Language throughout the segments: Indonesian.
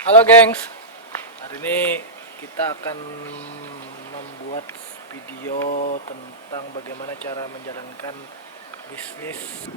Halo gengs, hari ini kita akan membuat video tentang bagaimana cara menjalankan bisnis.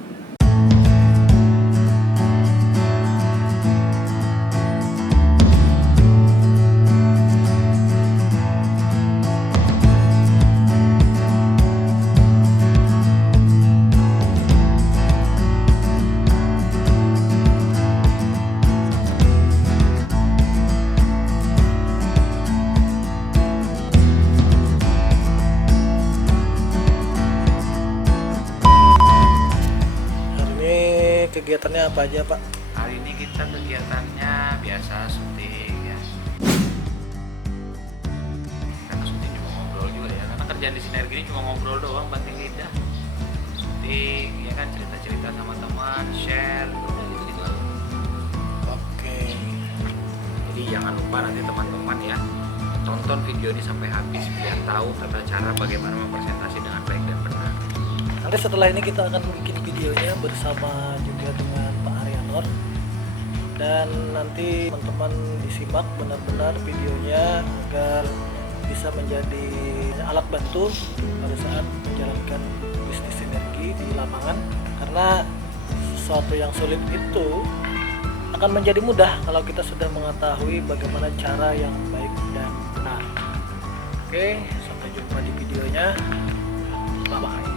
Hari ini kegiatannya apa aja Pak? Hari ini kita kegiatannya biasa syuting ya. Karena syuting cuma ngobrol juga ya. Karena kerjaan di Sinergi ini cuma ngobrol doang, banting lidah. Syuting ya kan, cerita-cerita sama teman, share, udah gitu-gitu aja. Oke. Jadi jangan lupa nanti teman-teman ya, tonton video ini sampai habis biar tahu tata cara bagaimana mempresentasi dengan baik dan benar. Nanti setelah ini kita akan bikin videonya bersama juga dengan Pak Arianor. Dan nanti teman-teman disimak benar-benar videonya agar bisa menjadi alat bantu pada saat menjalankan bisnis sinergi di lapangan. Karena sesuatu yang sulit itu akan menjadi mudah kalau kita sudah mengetahui bagaimana cara yang baik dan benar. Oke, sampai jumpa di videonya. Bye-bye.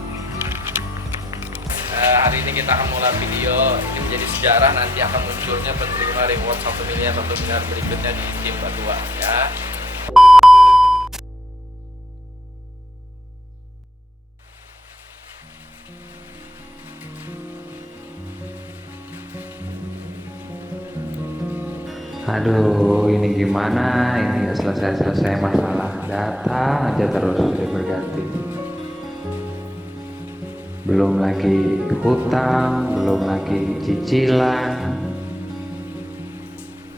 Hari ini kita akan mulai video ini menjadi sejarah, nanti akan munculnya penerima reward 1 miliar berikutnya di tim Batua ya. Aduh, ini gimana? Ini nggak selesai masalah. Datang aja terus silih berganti. Belum lagi hutang, belum lagi cicilan.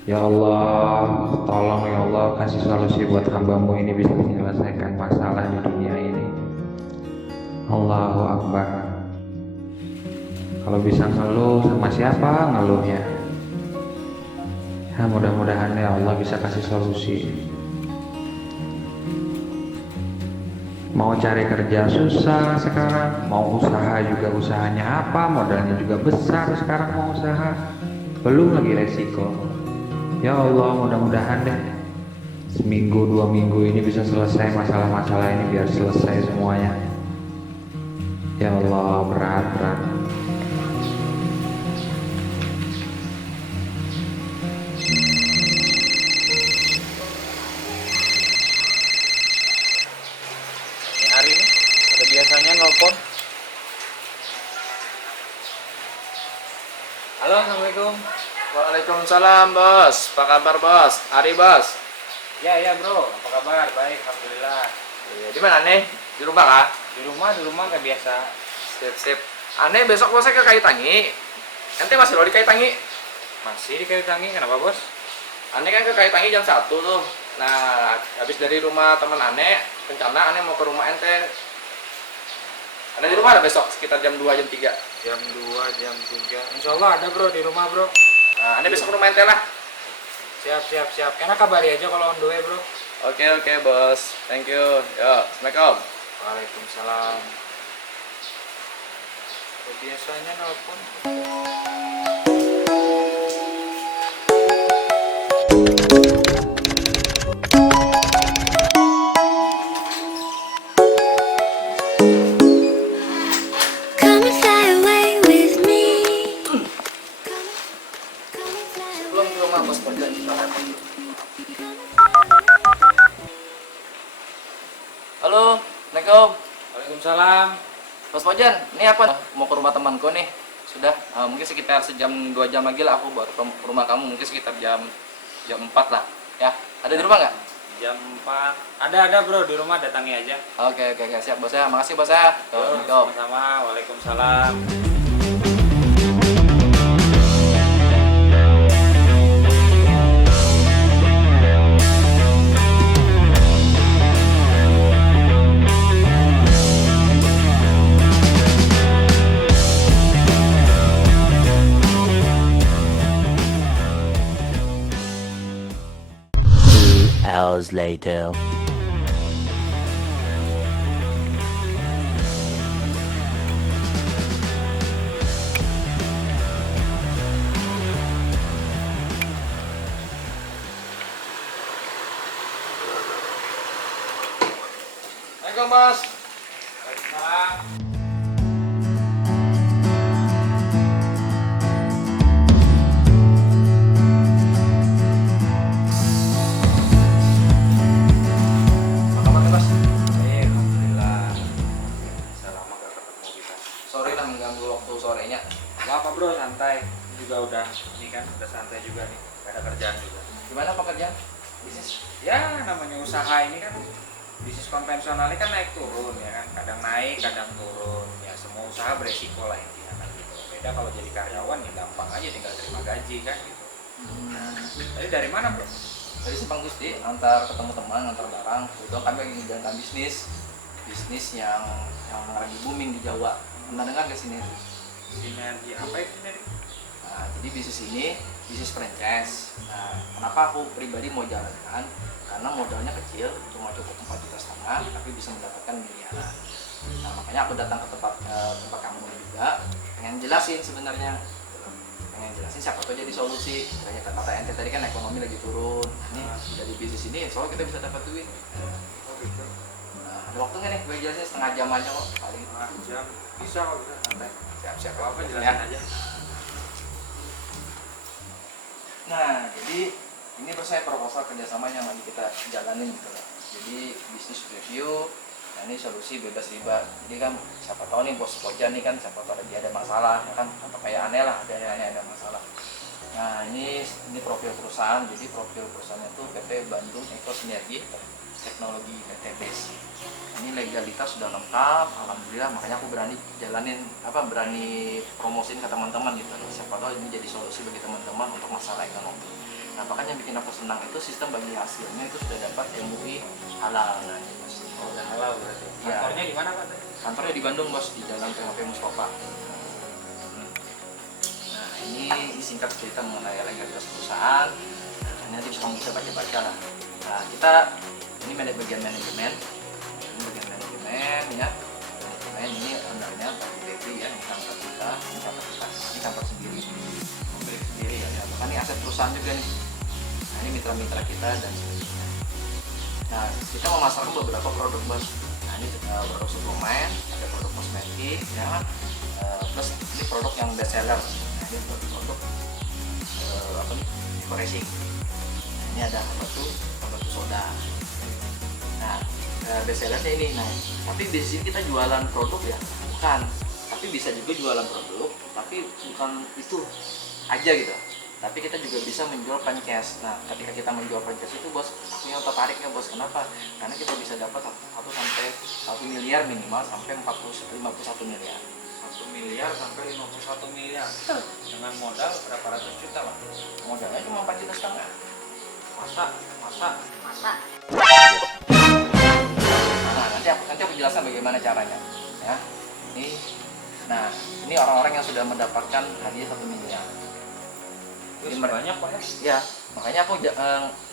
Ya Allah, tolong ya Allah kasih solusi buat hambamu ini bisa menyelesaikan masalah di dunia ini. Allahu Akbar. Kalau bisa ngeluh sama siapa ngeluhnya? Ya mudah-mudahan ya Allah bisa kasih solusi. Mau cari kerja susah sekarang, mau usaha juga usahanya apa, modalnya juga besar sekarang mau usaha, belum lagi resiko. Ya Allah mudah-mudahan deh seminggu 2 minggu ini bisa selesai masalah-masalah ini, biar selesai semuanya. Ya Allah berat. Hari ini ada biasanya nelpon. Halo, assalamualaikum. Waalaikumsalam bos, apa kabar bos? Ari bos. Ya bro, apa kabar? Baik, alhamdulillah. Di mana nih? Di rumah kah? Di rumah kayak biasa. Sip. Aneh besok bosnya ke Kayu Tangi. Ente masih lo di Kayu Tangi? Masih di Kayu Tangi, kenapa bos? Aneh kan ke Kayu Tangi jam 1 tuh. Nah, habis dari rumah teman aneh, rencana aneh mau ke rumah ente. Aneh di rumah ada besok sekitar jam 2 jam 3. Jam 2, jam 3. Insya Allah ada bro di rumah bro. Nah, aneh besok ke rumah ente lah. Siap. Karena kabari aja kalau on the way bro. Oke bos. Thank you. Yo, Assalamualaikum. Waalaikumsalam. Biasanya nelpon. Come and fly away with me. Belum di rumah bos kerja di sana. Halo, Assalamualaikum. Waalaikumsalam. Bos Pojan, ini apa? Mau ke rumah temanku nih. Sudah, mungkin sekitar sejam 2 jam lagi lah aku baru ke rumah kamu, mungkin sekitar jam 4 lah. Ya, ada di rumah nggak? Jam 4. Ada bro di rumah, datangi aja. Oke, siap bos ya. Makasih bos ya. Assalamualaikum. Sama-sama. Waalaikumsalam. hours later. Assalamualaikum Mas. Apa kabar Mas? Alhamdulillah. Bisa lama gak ketemu kita. Sorry lah mengganggu waktu sorenya. Gak apa bro, santai. Juga udah ini kan udah santai juga nih. Gak ada kerjaan juga. Gimana pekerjaan? Bisnis? Ya namanya usaha ini kan bisnis konvensional ini kan naik turun ya kan. Kadang naik, kadang turun. Ya semua usaha beresiko lah intinya kan gitu. Beda kalau jadi karyawan ya gampang aja tinggal terima gaji kan gitu. Nah, tadi dari mana bro? Dari Simpang Gusti, antar ketemu teman, antar barang. Kebetulan kami lagi menjalankan bisnis yang lagi booming di Jawa. Pernah dengar ke sini? Sinergi apa itu dari? Nah, jadi bisnis ini bisnis franchise. Nah, kenapa aku pribadi mau jalankan? Karena modalnya kecil, cuma cukup 4,5 juta, tapi bisa mendapatkan miliaran. Nah, makanya aku datang ke tempat kamu juga, pengen jelasin sebenarnya. Pengen jelasin siapa tuh jadi solusi. Kayak kata ente tadi kan ekonomi lagi turun. Ini dari bisnis ini, soalnya kita bisa dapat duit. Oh gitu. Nah, ada waktu nggak nih? Gue jelasin setengah jam aja kok, paling. Jam bisa kok bisa santai. Siap-siap Apa ya. jelasin aja. Nah, jadi ini saya proposal kerjasama yang lagi kita jalanin gitu loh. Jadi bisnis review, nah ini solusi bebas riba. Jadi kan siapa tahu nih bos Koja nih kan siapa tahu lagi ada masalah ya kan, atau kayak aneh lah ada masalah. Nah ini profil perusahaan. Jadi profil perusahaannya itu PT Bandung Eko Sinergi Teknologi PTBS. Ini legalitas sudah lengkap, alhamdulillah. Makanya aku berani berani promosiin ke teman-teman gitu. Siapa tahu ini jadi solusi bagi teman-teman untuk masalah ekonomi. Nah, makanya bikin aku senang itu sistem bagi hasilnya itu sudah dapat MUI halal. Nah, ini Mas. Oh, udah halal berarti. Ya. Kantornya di mana Pak? Kantornya di Bandung bos, di Jalan PHP Mustafa. Nah, ini singkat cerita mengenai legalitas perusahaan. Nah, nanti kamu bisa baca-baca lah. Nah, kita ini bagian manajemen. Ini bagian manajemen ya. Manajemen ini ownernya Pak Devi ya, ini kantor kita, ini kantor sendiri. Milik sendiri ya. Nah, ini aset perusahaan juga nih. Nah, ini mitra-mitra kita dan seterusnya. Nah, kita memasarkan beberapa produk bos. Nah, ini produk suplemen, ada produk kosmetik, ya, plus ini produk yang best seller. Nah, ini produk refreshing. Nah, ini ada batu soda. Nah, best sellernya ini. Nah, tapi di sini kita jualan produk ya, bukan. Tapi bisa juga jualan produk, tapi bukan itu aja gitu. Tapi kita juga bisa menjual franchise. Nah, ketika kita menjual franchise itu bos, aku yang tertariknya bos. Kenapa? Karena kita bisa dapat 1 sampai 1 miliar minimal sampai 51 miliar. 1 miliar sampai 51 miliar. Dengan modal berapa ratus juta Pak? Modalnya cuma 4,5 juta. Masa. Nah, nanti aku jelaskan bagaimana caranya. Ya. Ini orang-orang yang sudah mendapatkan hadiah 1 miliar. Ini banyak Pak ya? Ya, makanya aku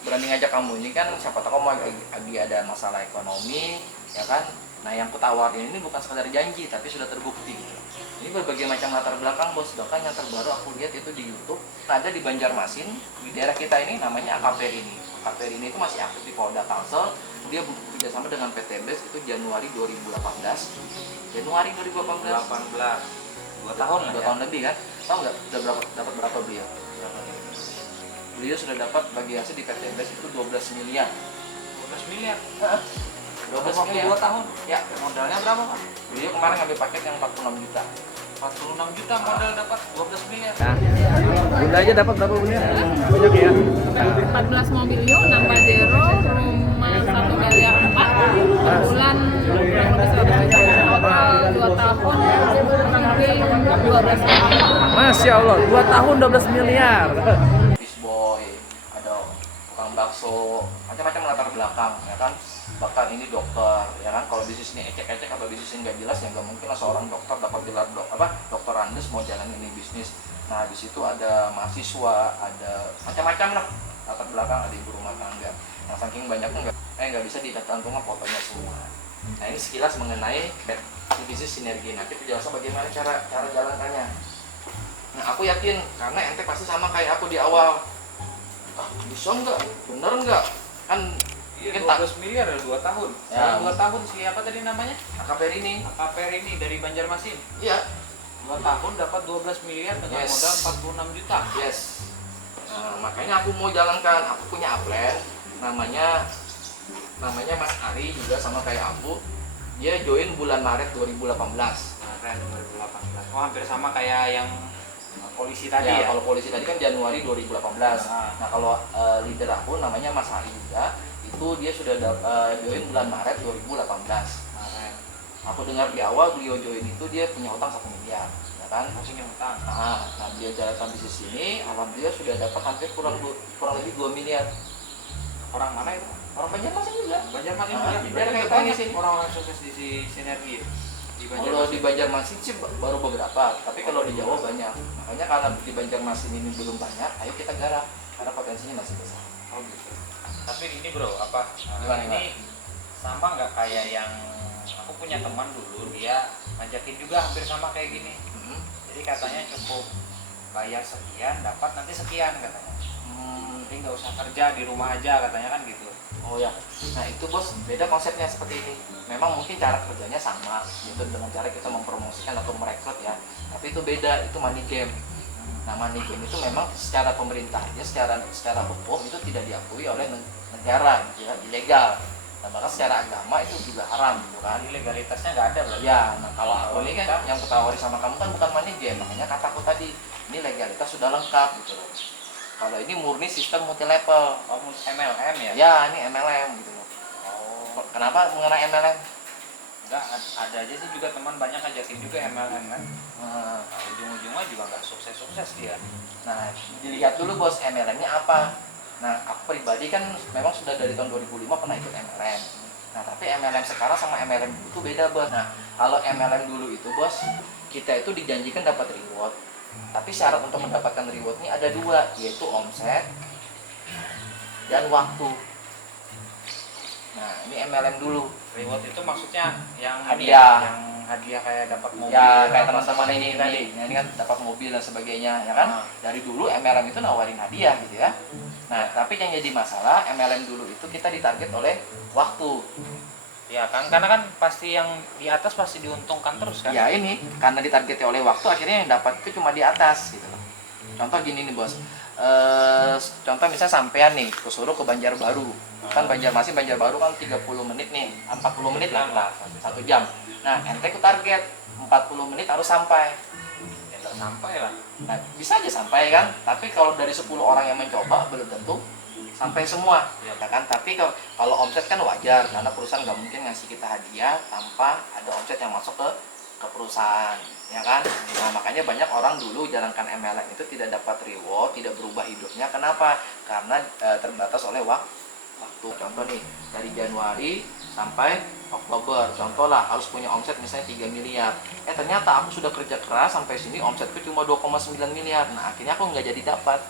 berani ngajak kamu ini kan siapa tahu kamu lagi ada masalah ekonomi, ya kan? Nah, yang kutawarin ini bukan sekadar janji, tapi sudah terbukti. Ini berbagai macam latar belakang bos. Bahkan yang terbaru aku lihat itu di YouTube ada di Banjarmasin, di daerah kita ini namanya AKPR ini. AKPR ini itu masih aktif di Polda Kalsel. Dia bekerjasama dengan PTBS itu Januari 2018. Januari 2018. 18. 2 tahun lah 2 ya? tahun lebih kan? Tahu nggak? Sudah dapat berapa beliau? Beliau sudah dapat bagi hasil di PTBS itu 12 miliar. 12 miliar. 12 Waktu miliar. 2 tahun. Ya, Modalnya berapa Pak? beliau kemarin ngambil paket yang 46 juta. 46 juta modal dapat 12 miliar. Bunda aja dapat berapa Bunda? Banyak ya. 14 mobil Yo, 6 Pajero, rumah 1 miliar 4, bulan kurang lebih 100 juta. Total 2 tahun kurang lebih 12 miliar. Masya Allah, 2 tahun 12 miliar. Fishboy, ada tukang bakso, macam-macam latar belakang, ya kan? Bahkan ini dokter, ya kan? Kalau bisnis ini ecek-ecek atau bisnis ini nggak jelas, ya nggak mungkin lah seorang dokter dapat gelar dokter Andes mau jalan ini bisnis. Nah, di situ ada mahasiswa, ada macam-macam lah latar belakang, ada ibu rumah tangga. Nah saking banyaknya nggak bisa dicantumkan fotonya semua. Nah ini sekilas mengenai bisnis sinergi. Nanti penjelasan bagaimana cara jalankannya. Nah aku yakin karena ente pasti sama kayak aku di awal. Ah bisa nggak? Bener nggak? Kan Iya, mungkin 12 miliar ya 2 tahun. Ya. 2 tahun siapa tadi namanya? AKPR ini. KPR ini dari Banjarmasin. Iya. 2 tahun dapat 12 miliar dengan Yes. modal 46 juta. Yes. Nah, makanya aku mau jalankan. Aku punya upline namanya Mas Ari juga sama kayak aku. Dia join bulan Maret 2018. Keren 2018. Oh, hampir sama kayak yang polisi tadi ya. Kalau polisi tadi kan Januari 2018. Nah. Nah, kalau leader aku namanya Mas Ari juga, itu dia sudah join bulan Maret 2018. Keren. Aku dengar di awal beliau join itu dia punya utang 1 miliar, ya kan? Masih yang utang. Nah, dia jalankan bisnis ini, alhamdulillah sudah dapat hampir kurang lebih 2 miliar. Orang mana itu? Orang Banjarmasin juga. Banjarmasin Ah, juga. di Berarti daerah banyak sini. orang-orang sukses di sinergi. Di Kalau di Banjarmasin sih baru beberapa, tapi kalau di Jawa banyak. Makanya karena di Banjarmasin ini belum banyak, ayo kita garap karena potensinya masih besar. Oh gitu. Tapi ini bro, apa? Gimana, Ini sama nggak kayak yang aku punya teman dulu, dia ngajakin juga hampir sama kayak gini. Hmm. Jadi katanya cukup bayar sekian, dapat nanti sekian katanya. Jadi nggak usah kerja di rumah aja katanya kan gitu. Oh ya, nah itu bos beda konsepnya seperti ini. Memang mungkin cara kerjanya sama, gitu dengan cara kita mempromosikan atau merekrut ya. Tapi itu beda, itu money game. Nah money game itu memang secara pemerintahnya, secara hukum itu tidak diakui oleh negara, gitu ya, ilegal. Nah bahkan secara agama itu juga haram, gitu kan. Jadi legalitasnya nggak ada berarti. Ya, nah kalau aku ini kan yang kutawari sama kamu kan bukan money game, makanya kataku tadi ini legalitas sudah lengkap gitu loh. Kalau ini murni sistem multi level. Oh, MLM ya? Ya, ini MLM gitu loh. Oh, Kenapa mengenai MLM? enggak, ada aja sih juga teman banyak ngajakin juga MLM kan. Nah, Ujung-ujungnya juga nggak sukses-sukses dia. nah, dilihat dulu bos MLM-nya apa. Nah, aku pribadi kan memang sudah dari tahun 2005 pernah ikut MLM. Nah, tapi MLM sekarang sama MLM dulu itu beda bos. Nah, kalau MLM dulu itu bos, kita itu dijanjikan dapat reward. Tapi syarat untuk mendapatkan reward ini ada 2, yaitu omset dan waktu. Nah, ini MLM dulu. Reward itu maksudnya yang ini Hadiah. ya, yang hadiah kayak dapat mobil. Ya kayak dapat teman-teman ini tadi. Nah, ini kan dapat mobil dan sebagainya, ya kan? Dari dulu MLM itu nawarin hadiah gitu ya. Nah, tapi yang jadi masalah MLM dulu itu kita ditarget oleh waktu. Ya kan, karena kan pasti yang di atas pasti diuntungkan terus kan. Ya ini karena ditargeti oleh waktu akhirnya yang dapat itu cuma di atas gitu loh. Contoh gini nih bos. Contoh misalnya sampean nih kusuruh ke Banjarbaru. Kan Banjarmasin Banjarbaru kan 30 menit nih, 40 menit lah, 1 jam. Nah, ente ku target 40 menit harus sampai. Ya nggak sampai lah. Nah, bisa aja sampai kan, tapi kalau dari 10 orang yang mencoba belum tentu sampai semua, ya kan? Tapi kalau omset kan wajar, karena perusahaan nggak mungkin ngasih kita hadiah tanpa ada omset yang masuk ke perusahaan, ya kan? Nah, makanya banyak orang dulu jalankan MLM itu tidak dapat reward, tidak berubah hidupnya. Kenapa? Karena terbatas oleh waktu. Contoh nih, dari Januari sampai Oktober, contoh lah harus punya omset misalnya 3 miliar. Ternyata aku sudah kerja keras sampai sini omsetku cuma 2,9 miliar. Nah, akhirnya aku nggak jadi dapat.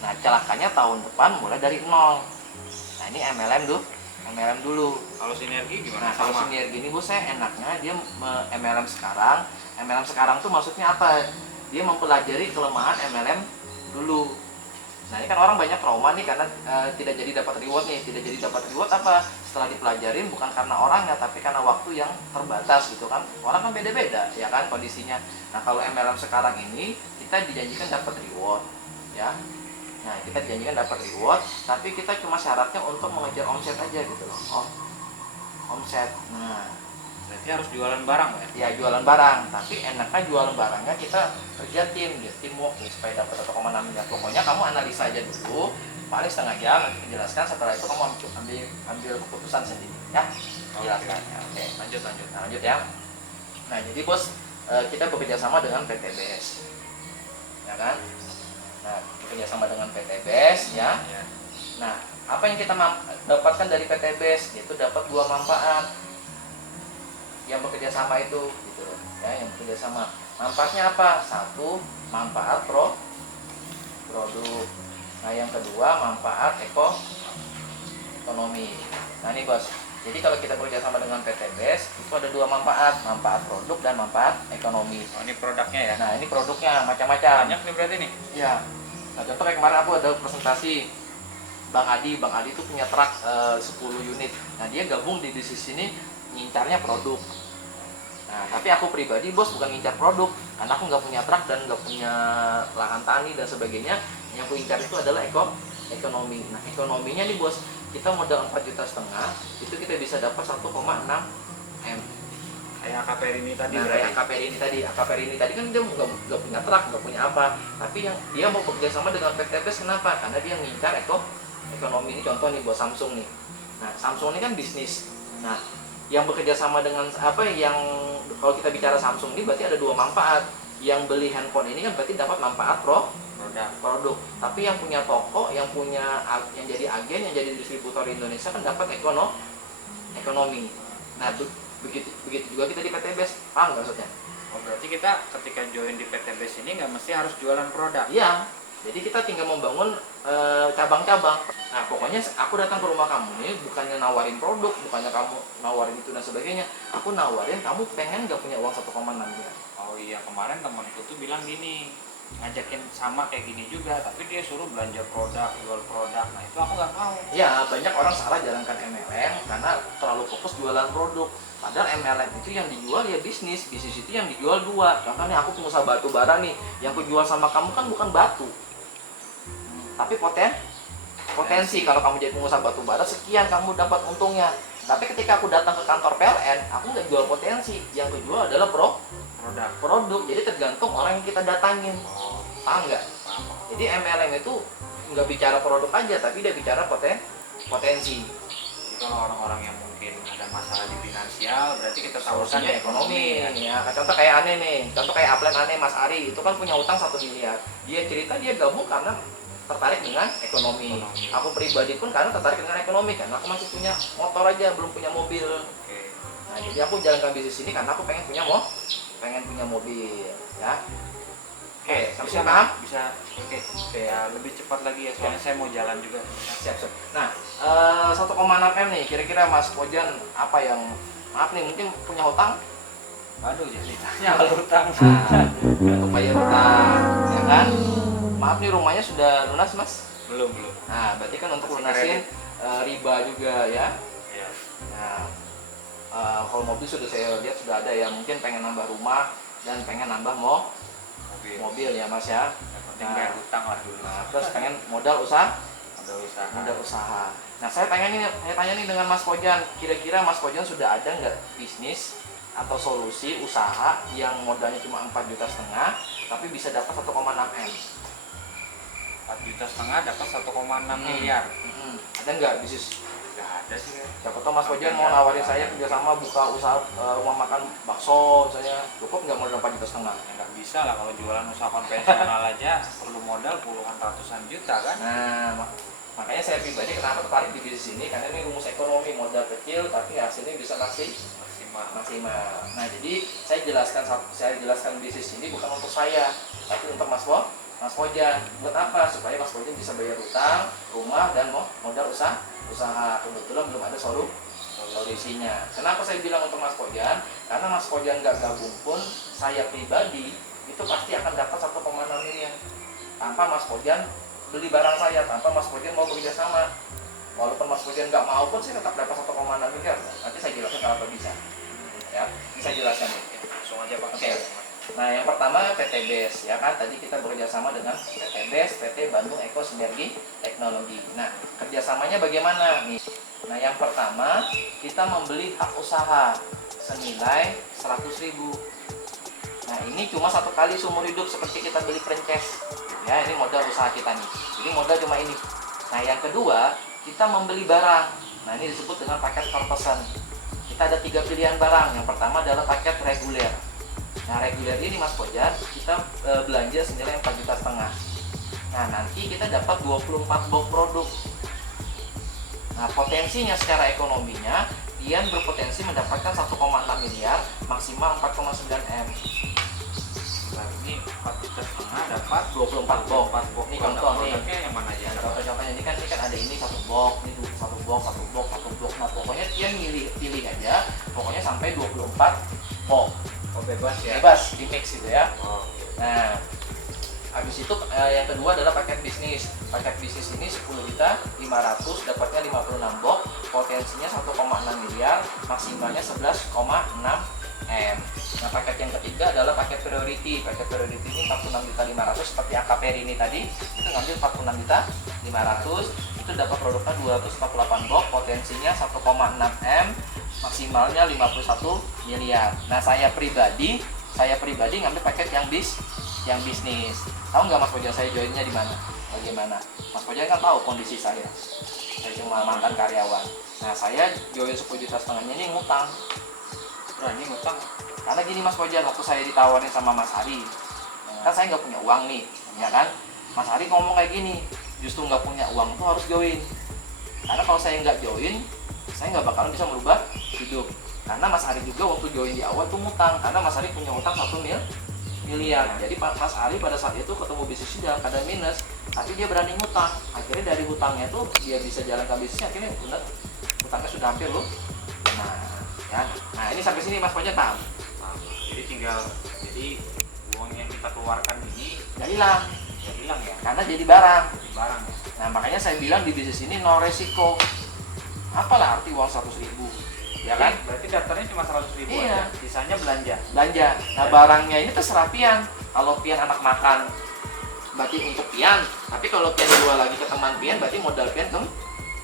Nah, celakanya tahun depan mulai dari 0. Nah, ini MLM dulu. Kalau sinergi gimana? Nah, kalau sinergi ini bos, saya enaknya dia MLM sekarang. MLM sekarang tuh maksudnya apa? Dia mempelajari kelemahan MLM dulu. Nah, ini kan orang banyak trauma nih karena tidak jadi dapat reward nih. Tidak jadi dapat reward apa? Setelah dipelajarin bukan karena orangnya tapi karena waktu yang terbatas gitu kan. Orang kan beda-beda ya kan kondisinya. Nah, kalau MLM sekarang ini kita dijanjikan dapat reward ya. Nah, kita dijanjikan dapat reward, tapi kita cuma syaratnya untuk mengejar omset aja gitu loh. Omset. Nah, berarti harus jualan barang ya? ya jualan barang, tapi enaknya jualan barangnya kita kerja tim, ya, teamwork ya, supaya dapat 1,6 miliar. Pokoknya kamu analisa aja dulu, paling setengah jam nanti dijelaskan. Setelah itu kamu ambil keputusan sendiri, ya. Jelaskan. Ya, oke. Lanjut. Nah, lanjut ya. Nah, jadi bos, kita bekerja sama dengan PTBS, ya kan? Nah, bekerja sama dengan PTBS, ya. Nah, apa yang kita dapatkan dari PTBS? Yaitu dapat 2 manfaat yang bekerja sama itu, gitu loh. Ya, yang bekerja sama. Manfaatnya apa? 1, manfaat produk. Nah, yang kedua manfaat ekonomi. Nah ini bos, jadi kalau kita bekerja sama dengan PT BES itu ada dua manfaat produk dan manfaat ekonomi. Oh, ini produknya ya? Nah ini produknya macam-macam. Banyak nih berarti nih? Iya. Nah contoh kayak kemarin aku ada presentasi Bang Adi itu punya truk 10 unit. Nah dia gabung di bisnis ini ngincarnya produk. Nah tapi aku pribadi bos bukan ngincar produk, karena aku nggak punya truk dan nggak punya lahan tani dan sebagainya. Yang aku incar itu adalah ekonomi. Nah ekonominya nih bos, kita modal 4,5 juta itu kita bisa dapat 1,6 M. Kayak KPR ini tadi Nah, berarti? kayak KPR ini tadi kan dia nggak punya truk, nggak punya apa, tapi yang dia mau bekerja sama dengan PT BES kenapa? Karena dia ngincar ekonomi. Ini contoh nih buat Samsung nih. Nah Samsung ini kan bisnis. Nah yang bekerja sama dengan yang kalau kita bicara Samsung ini berarti ada dua manfaat. Yang beli handphone ini kan berarti dapat manfaat produk. Tapi yang punya toko, yang jadi agen, yang jadi distributor di Indonesia kan dapat ekonomi. Nah begitu juga kita di PT BES, paham nggak maksudnya? Oh, berarti kita ketika join di PT BES ini nggak mesti harus jualan produk? Iya, jadi kita tinggal membangun cabang-cabang. Nah pokoknya aku datang ke rumah kamu ini bukannya nawarin produk, bukannya kamu nawarin itu dan sebagainya. Aku nawarin kamu pengen nggak punya uang 1,6 miliar. Oh iya, kemarin temanku tuh bilang gini, ngajakin sama kayak gini juga, tapi dia suruh belanja produk, jual produk. Nah itu aku nggak mau. Ya banyak orang salah jalankan MLM karena terlalu fokus jualan produk. Padahal MLM itu yang dijual ya bisnis itu yang dijual dua. Contohnya aku pengusaha batu bara nih, yang aku jual sama kamu kan bukan batu, tapi potensi. Kalau kamu jadi pengusaha batu bara sekian kamu dapat untungnya. Tapi ketika aku datang ke kantor PLN, aku nggak jual potensi, yang aku jual adalah produk. Jadi tergantung orang yang kita datangin, paham nggak? Jadi MLM itu nggak bicara produk aja, tapi dia bicara potensi. Jadi kalau orang-orang yang mungkin ada masalah di finansial, berarti kita tawarkan Solusinya ekonomi. Ya, contoh kayak Ane nih, contoh kayak Upline Ane, Mas Ari itu kan punya utang 1 miliar. Dia cerita dia gabung karena tertarik dengan ekonomi. Aku pribadi pun karena tertarik dengan ekonomi, karena aku masih punya motor aja, belum punya mobil. Oke. Nah jadi aku jalankan bisnis ini karena aku pengen punya mobil, ya. Oke, sampai Bisa sini paham? Bisa. Oke. Ya, lebih cepat lagi ya, soalnya saya mau jalan juga. Siap. Nah, 1,6 M nih, kira-kira Mas Pojan apa yang, maaf nih, mungkin punya hutang? Aduh, jadi tanya kalau utang. Nah, untuk bayar hutang, ya kan? Maaf nih, rumahnya sudah lunas Mas? Belum. Nah, berarti kan untuk Masih lunasin riba juga ya. Iya. Nah, kalau mobil sudah saya lihat sudah ada ya, mungkin pengen nambah rumah dan pengen nambah mobil ya Mas ya. Yang penting bayar utang lah dulu. Nah, terus pengen modal usaha. Modal usaha. Nah, saya tanya nih dengan Mas Pojan, kira-kira Mas Pojan sudah ada nggak bisnis atau solusi usaha yang modalnya cuma 4,5 juta tapi bisa dapat 1,6 M? 4,5 juta dapat 1,6 miliar. Ada nggak bisnis? Nggak ada sih kan. Siapa tahu Mas Pojan mau nawarin saya kerjasama buka usaha rumah makan bakso, misalnya, cukup nggak modal 4,5 juta? Ya nggak bisa lah, kalau jualan usaha konvensional aja perlu modal puluhan ratusan juta kan. Nah, makanya saya pribadi kenapa tertarik di bisnis ini, karena ini rumus ekonomi, modal kecil tapi hasilnya bisa maksimal. Nah, jadi saya jelaskan bisnis ini bukan untuk saya, tapi untuk Mas Pojan. Buat apa? Supaya Mas Pojan bisa bayar utang, rumah, dan modal usaha. Kebetulan belum ada solusinya. Kenapa saya bilang untuk Mas Pojan? Karena Mas Pojan nggak gabung pun, saya pribadi itu pasti akan dapat 1,6 miliar. Tanpa Mas Pojan beli barang saya, tanpa Mas Pojan mau bekerja sama. Walaupun Mas Pojan nggak mau pun, saya tetap dapat 1,6 miliar. Nanti saya jelaskan kenapa bisa. Ya, bisa jelaskan. Langsung aja Pak. Oke. Nah, yang pertama PT BES, ya kan? Tadi kita bekerja sama dengan PT BES, PT Bandung Eko Sinergi Teknologi. Nah, kerjasamanya bagaimana nih? Nah, yang pertama kita membeli hak usaha senilai 100.000. Nah, ini cuma 1 kali seumur hidup, seperti kita beli franchise. Ya, ini modal usaha kita nih. Jadi modal cuma ini. Nah, yang kedua kita membeli barang. Nah, ini disebut dengan paket per person. Kita ada 3 pilihan barang. Yang pertama adalah paket reguler. Nah, reguler ini Mas Pojan kita belanja senilai 4,5 juta. Nah, nanti kita dapat 24 box produk. Nah, potensinya secara ekonominya Dian berpotensi mendapatkan 1,6 miliar maksimal 4,9 M. Nah, ini 4,5 juta dapat 24 box. Ini contoh nih. produknya yang mana aja? Nah, contoh-contohnya ini kan ada ini satu box, ini satu box. Nah, pokoknya dia pilih aja. Pokoknya sampai 24 box. Oh, bebas ya. Bebas di mix gitu ya. Oh, Nah, habis itu yang kedua adalah paket bisnis. Paket bisnis ini 10.500.000 dapatnya 56 box, potensinya 1,6 miliar, maksimalnya 11,6 M. Nah, paket yang ketiga adalah paket priority. Paket priority ini 46.500.000 seperti AKPR ini tadi. Itu ngambil 46.500.000, itu dapat produknya 248 box, potensinya 1,6 M, maksimalnya 51 miliar. Nah, saya pribadi ngambil paket yang bisnis. Tahu nggak Mas Pojan saya joinnya di mana? Bagaimana? Mas Pojan kan tahu kondisi saya. Saya cuma mantan karyawan. Nah, saya join 10,5 juta ini ngutang. berani ngutang. Karena gini Mas Pojan, waktu saya ditawarin sama Mas Hari, kan saya nggak punya uang nih, ya kan? Mas Hari ngomong kayak gini, justru nggak punya uang tuh harus join. Karena kalau saya nggak join, saya nggak bakalan bisa merubah hidup. Karena Mas Hari juga waktu join di awal tuh ngutang, karena Mas Hari punya utang 1 miliar. Jadi Mas Ari pada saat itu ketemu bisnis dalam keadaan minus, tapi dia berani ngutang. Akhirnya dari hutangnya tuh dia bisa jalankan bisnisnya. Akhirnya benar hutangnya sudah hampir loh. Nah ini sampai sini Mas Pojan paham? Jadi uang yang kita keluarkan ini Nggak hilang, ya, karena jadi barang. jadi barang ya. Nah makanya saya bilang di bisnis ini no resiko. Apalah arti uang 100.000, ya kan? Berarti daftarnya cuma 100.000 Iya. aja, sisanya belanja. Nah barangnya ini terserah pian. Kalau pian anak makan, berarti untuk pian. Tapi kalau pian jual lagi ke teman pian, berarti modal pian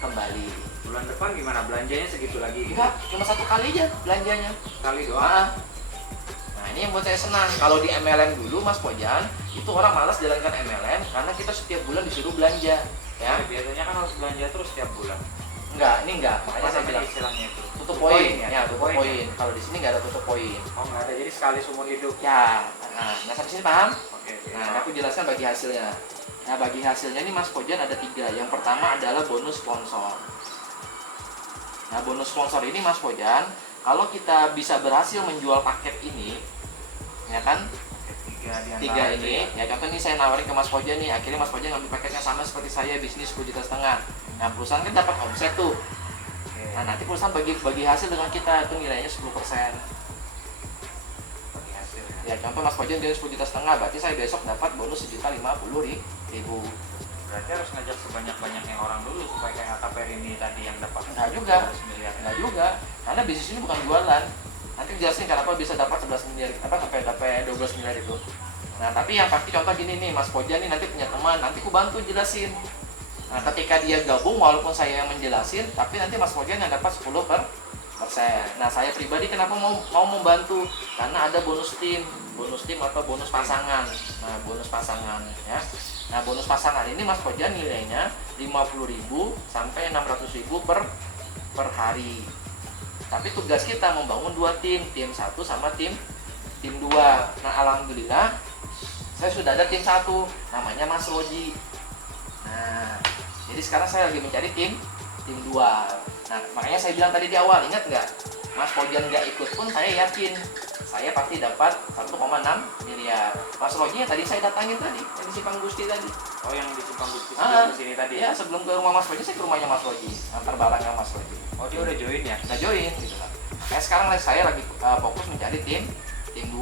kembali. Bulan depan gimana? Belanjanya segitu lagi? Enggak, cuma 1 kali aja belanjanya. Sekali doang. Nah ini yang buat saya senang. Kalau di MLM dulu Mas Pojan, itu orang malas jalankan MLM karena kita setiap bulan disuruh belanja. Ya, Biasanya kan harus belanja terus setiap bulan. enggak, ini enggak. Makanya saya bilang istilahnya itu. tutup poin. ya? Ya, tutup poin. Kalau di sini enggak ada tutup poin. Oh, nggak ada. Jadi sekali seumur hidup. Ya, nah sampai sini paham? Oke. Nah, aku jelaskan bagi hasilnya. Nah, bagi hasilnya ini Mas Pojan ada 3. Yang pertama adalah bonus sponsor. Nah, bonus sponsor ini Mas Pojan, kalau kita bisa berhasil menjual paket ini, ya kan? 3 ini, ya contoh ini saya nawarin ke Mas Pojan nih, akhirnya Mas Pojan ngambil paketnya sama seperti saya, bisnis 10,5 juta. Nah, perusahaan kan dapat omset tuh. Nah, nanti perusahaan bagi hasil dengan kita, itu nilainya 10%. Bagi hasil ya. Ya, contoh Mas Pojan jual 10,5 juta, berarti saya besok dapat bonus 1.050.000. Berarti harus ngajak sebanyak-banyaknya orang dulu supaya kayak AKPR ini tadi yang dapat Enggak juga. 12 miliar. Enggak juga, karena bisnis ini bukan jualan. Nanti jelasin kenapa bisa dapat 11 miliar, sampai 12 miliar itu. Nah, tapi yang pasti contoh gini nih, Mas Pojan nih nanti punya teman, nanti aku bantu jelasin. Nah, ketika dia gabung, walaupun saya yang menjelasin, tapi nanti Mas Pojan yang dapat 10%. Nah, saya pribadi kenapa mau membantu? Karena ada bonus tim atau bonus pasangan. Nah, bonus pasangan ya. Nah, bonus pasangan ini Mas Pojan nilainya 50.000 sampai 600.000 per hari. Tapi tugas kita membangun 2 tim 1 sama tim 2. Nah, alhamdulillah saya sudah ada tim 1, namanya Mas Roji. Nah, jadi sekarang saya lagi mencari tim 2. Nah, makanya saya bilang tadi di awal, ingat nggak? Mas Pojan nggak ikut pun saya yakin saya pasti dapat 1,6 miliar. Mas Roji yang tadi saya datangin tadi, yang di Simpang Gusti tadi. Oh, yang di Simpang Gusti Ah, di sini tadi. Ya, sebelum ke rumah Mas Roji, saya ke rumahnya Mas Roji, antar barangnya Mas Roji. Oh, dia udah join ya? Udah join gitu kan. Nah, sekarang saya lagi fokus mencari tim 2.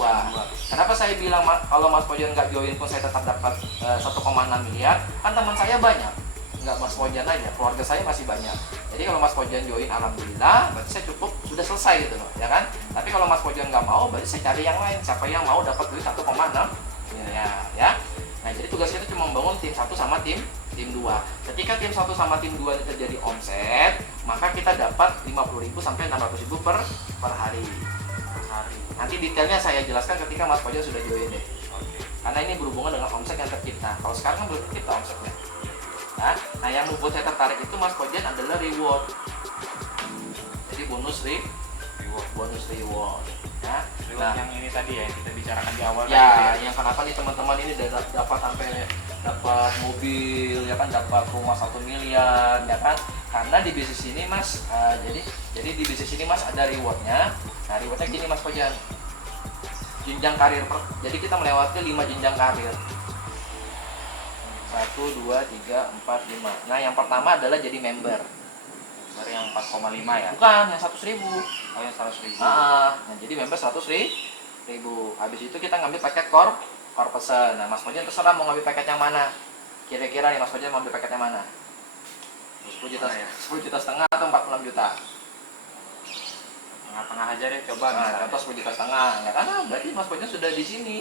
Kenapa saya bilang kalau Mas Pojan nggak join pun saya tetap dapat 1,6 miliar? Kan teman saya banyak, nggak Mas Pojan aja, keluarga saya masih banyak. Jadi kalau Mas Pojan join, alhamdulillah, berarti saya cukup sudah selesai gitu loh, ya kan? Tapi kalau Mas Pojan nggak mau, berarti saya cari yang lain. Siapa yang mau dapat duit 1,6 miliar, ya? Nah, jadi tugas kita cuma membangun tim 1 sama tim 2. Ketika tim 1 sama tim 2 ini terjadi omset, maka kita dapat 50.000 sampai 600.000 per hari. Nanti detailnya saya jelaskan ketika Mas Pojan sudah join deh. Karena ini berhubungan dengan omset yang tercipta. Kalau sekarang kan belum tercipta omsetnya. Nah, yang membuat saya tertarik itu Mas Pojan adalah reward. Jadi bonus reward. Ya. Nah, yang ini tadi ya, yang kita bicarakan di awal Ya, tadi. yang kenapa nih teman-teman ini dapat sampai dapat mobil, ya kan, dapat rumah 1 miliar, ya kan? Karena di bisnis ini Mas, jadi di bisnis ini Mas ada rewardnya. Nah, rewardnya gini Mas Pojan. jenjang karir. Jadi kita melewati 5 jenjang karir. 1, 2, 3, 4, 5. Nah, yang pertama adalah jadi member. Dari yang 4,5 ya? Bukan, yang 100.000. Oh, yang 100.000. Nah, jadi member 100.000. Habis itu kita ngambil paket core person. Nah, Mas Fajar terserah mau ngambil paket yang mana. Kira-kira nih Mas Fajar mau ngambil paket yang mana? 10 juta, Mana ya? 10 juta setengah atau 46 juta? Tengah-tengah aja deh, coba Nah, misalnya. contoh 10 juta setengah. Nah, karena berarti Mas Fajar sudah di sini.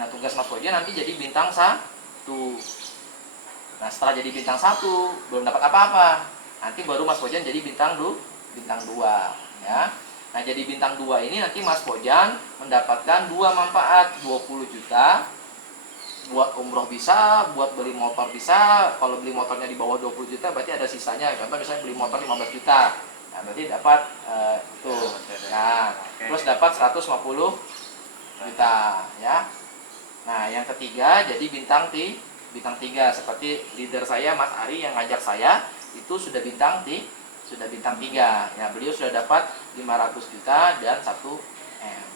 Nah, tugas Mas Fajar nanti jadi bintang 1. Nah, setelah jadi bintang 1 belum dapat apa-apa. Nanti baru Mas Bojan jadi bintang 2 ya. Nah, jadi bintang 2 ini nanti Mas Bojan mendapatkan 2 manfaat, 20 juta buat umroh bisa, buat beli motor bisa. Kalau beli motornya di bawah 20 juta berarti ada sisanya. Contoh misalnya beli motor 15 juta. Nah, berarti dapat itu. Nah, terus dapat 150 juta ya. Nah, yang ketiga jadi bintang 3 seperti leader saya Mas Ari yang ngajak saya itu sudah bintang 3. Ya, beliau sudah dapat 500 juta dan 1 M.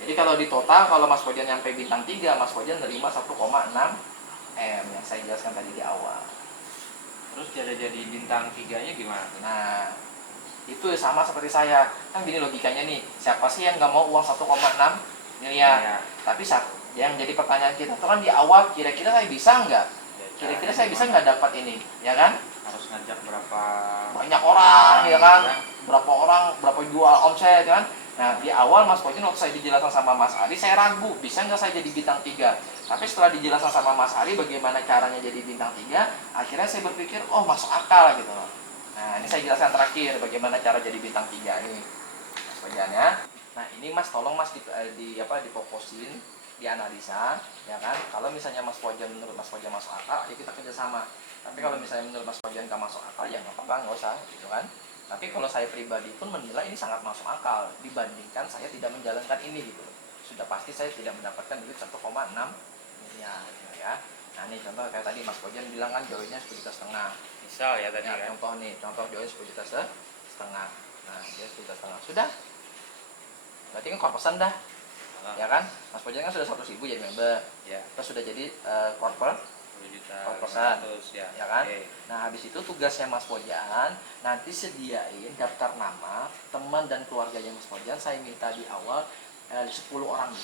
Jadi kalau di total kalau Mas Bojan nyampe bintang 3, Mas Bojan nerima 1,6 M yang saya jelaskan tadi di awal. Terus jadi bintang 3-nya gimana? Nah, itu sama seperti saya. Kan gini logikanya nih, siapa sih yang nggak mau uang 1,6 miliar? Iya. Tapi yang jadi pertanyaan kita itu kan di awal, kira-kira saya bisa nggak? Kira-kira saya bisa nggak dapat ini, ya kan? Harus ngajak berapa Banyak orang, ya kan? Berapa orang, berapa jual omset, kan? Nah, di awal Mas Bojan waktu saya dijelaskan sama Mas Ari, saya ragu, bisa nggak saya jadi bintang 3? Tapi setelah dijelaskan sama Mas Ari bagaimana caranya jadi bintang 3, akhirnya saya berpikir, oh masuk akal gitu loh. Nah, ini saya jelaskan terakhir bagaimana cara jadi bintang 3 ini. Mas Bojan ya. Nah, ini Mas tolong Mas difokusin, dianalisa, ya kan? Kalau misalnya Mas Bojan menurut Mas Bojan masuk akal, ya kita kerjasama. Tapi kalau misalnya menurut Mas Bojan nggak masuk akal, ya nggak apa-apa, nggak usah, gitu kan? Tapi kalau saya pribadi pun menilai ini sangat masuk akal dibandingkan saya tidak menjalankan ini gitu. Sudah pasti saya tidak mendapatkan duit 1,6 miliar gitu ya. Nah, nih contoh kayak tadi Mas Bojan bilang kan joinnya 10 juta setengah. misal ya tadi Ya, kan? contoh join 10 juta setengah. Nah, dia 10 juta setengah. Sudah. Berarti kan korposan dah. Ya kan? Mas Bojan kan sudah 100.000 jadi member. Ya, Terus sudah jadi korporat 10 juta. Korposan. 500, ya. ya kan? Oke. Nah, habis itu tugasnya Mas Bojan nanti sediain daftar nama teman dan keluarganya Mas Bojan. Saya minta di awal 10 orang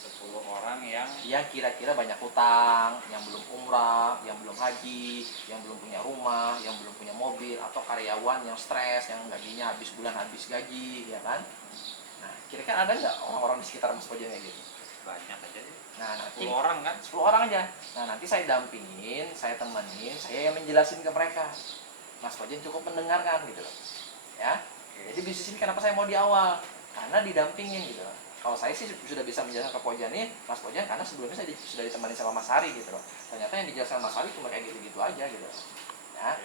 10 orang yang kira-kira banyak hutang, yang belum umrah, yang belum haji, yang belum punya rumah, yang belum punya mobil, atau karyawan yang stres, yang gajinya habis bulan habis gaji, ya kan? Nah, kira-kira ada nggak orang-orang di sekitar Mas Bojan kayak gitu? banyak aja deh. Nah, nanti 10 orang kan? 10 orang aja. Nah, nanti saya dampingin, saya temenin, saya yang menjelasin ke mereka. Mas Bojan cukup mendengarkan gitu loh. Ya. Jadi bisnis ini kenapa saya mau di awal? Karena didampingin gitu loh. Kalau saya sih sudah bisa menjelaskan ke Bojan nih, Mas Bojan karena sebelumnya saya sudah ditemani sama Mas Hari gitu loh. Ternyata yang dijelaskan Mas Hari cuma kayak gitu-gitu aja gitu loh. Ya.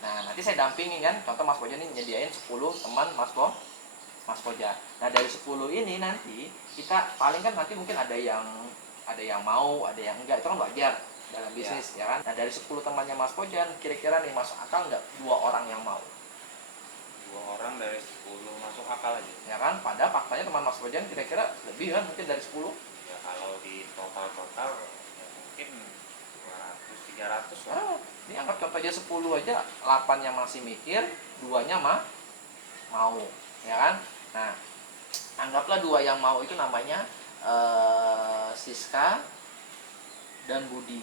Nah, nanti saya dampingin kan. Contoh Mas Bojan ini nyediain 10 teman Mas Bojan. Nah, dari 10 ini nanti kita paling kan nanti mungkin ada yang mau, ada yang enggak, itu kan wajar dalam bisnis ya kan. Nah, dari 10 temannya Mas Bojan kira-kira nih masuk akal nggak 2 orang yang mau? 2 orang dari 10 masuk akal aja. Ya kan, pada faktanya teman Mas Bojan kira-kira lebih kan mungkin dari 10. Ya kalau di total ya mungkin 200 300 lah. Nah, ini anggap contoh aja 10 aja, 8 yang masih mikir, 2-nya mau, ya kan? Nah, anggaplah 2 yang mau itu namanya Siska dan Budi.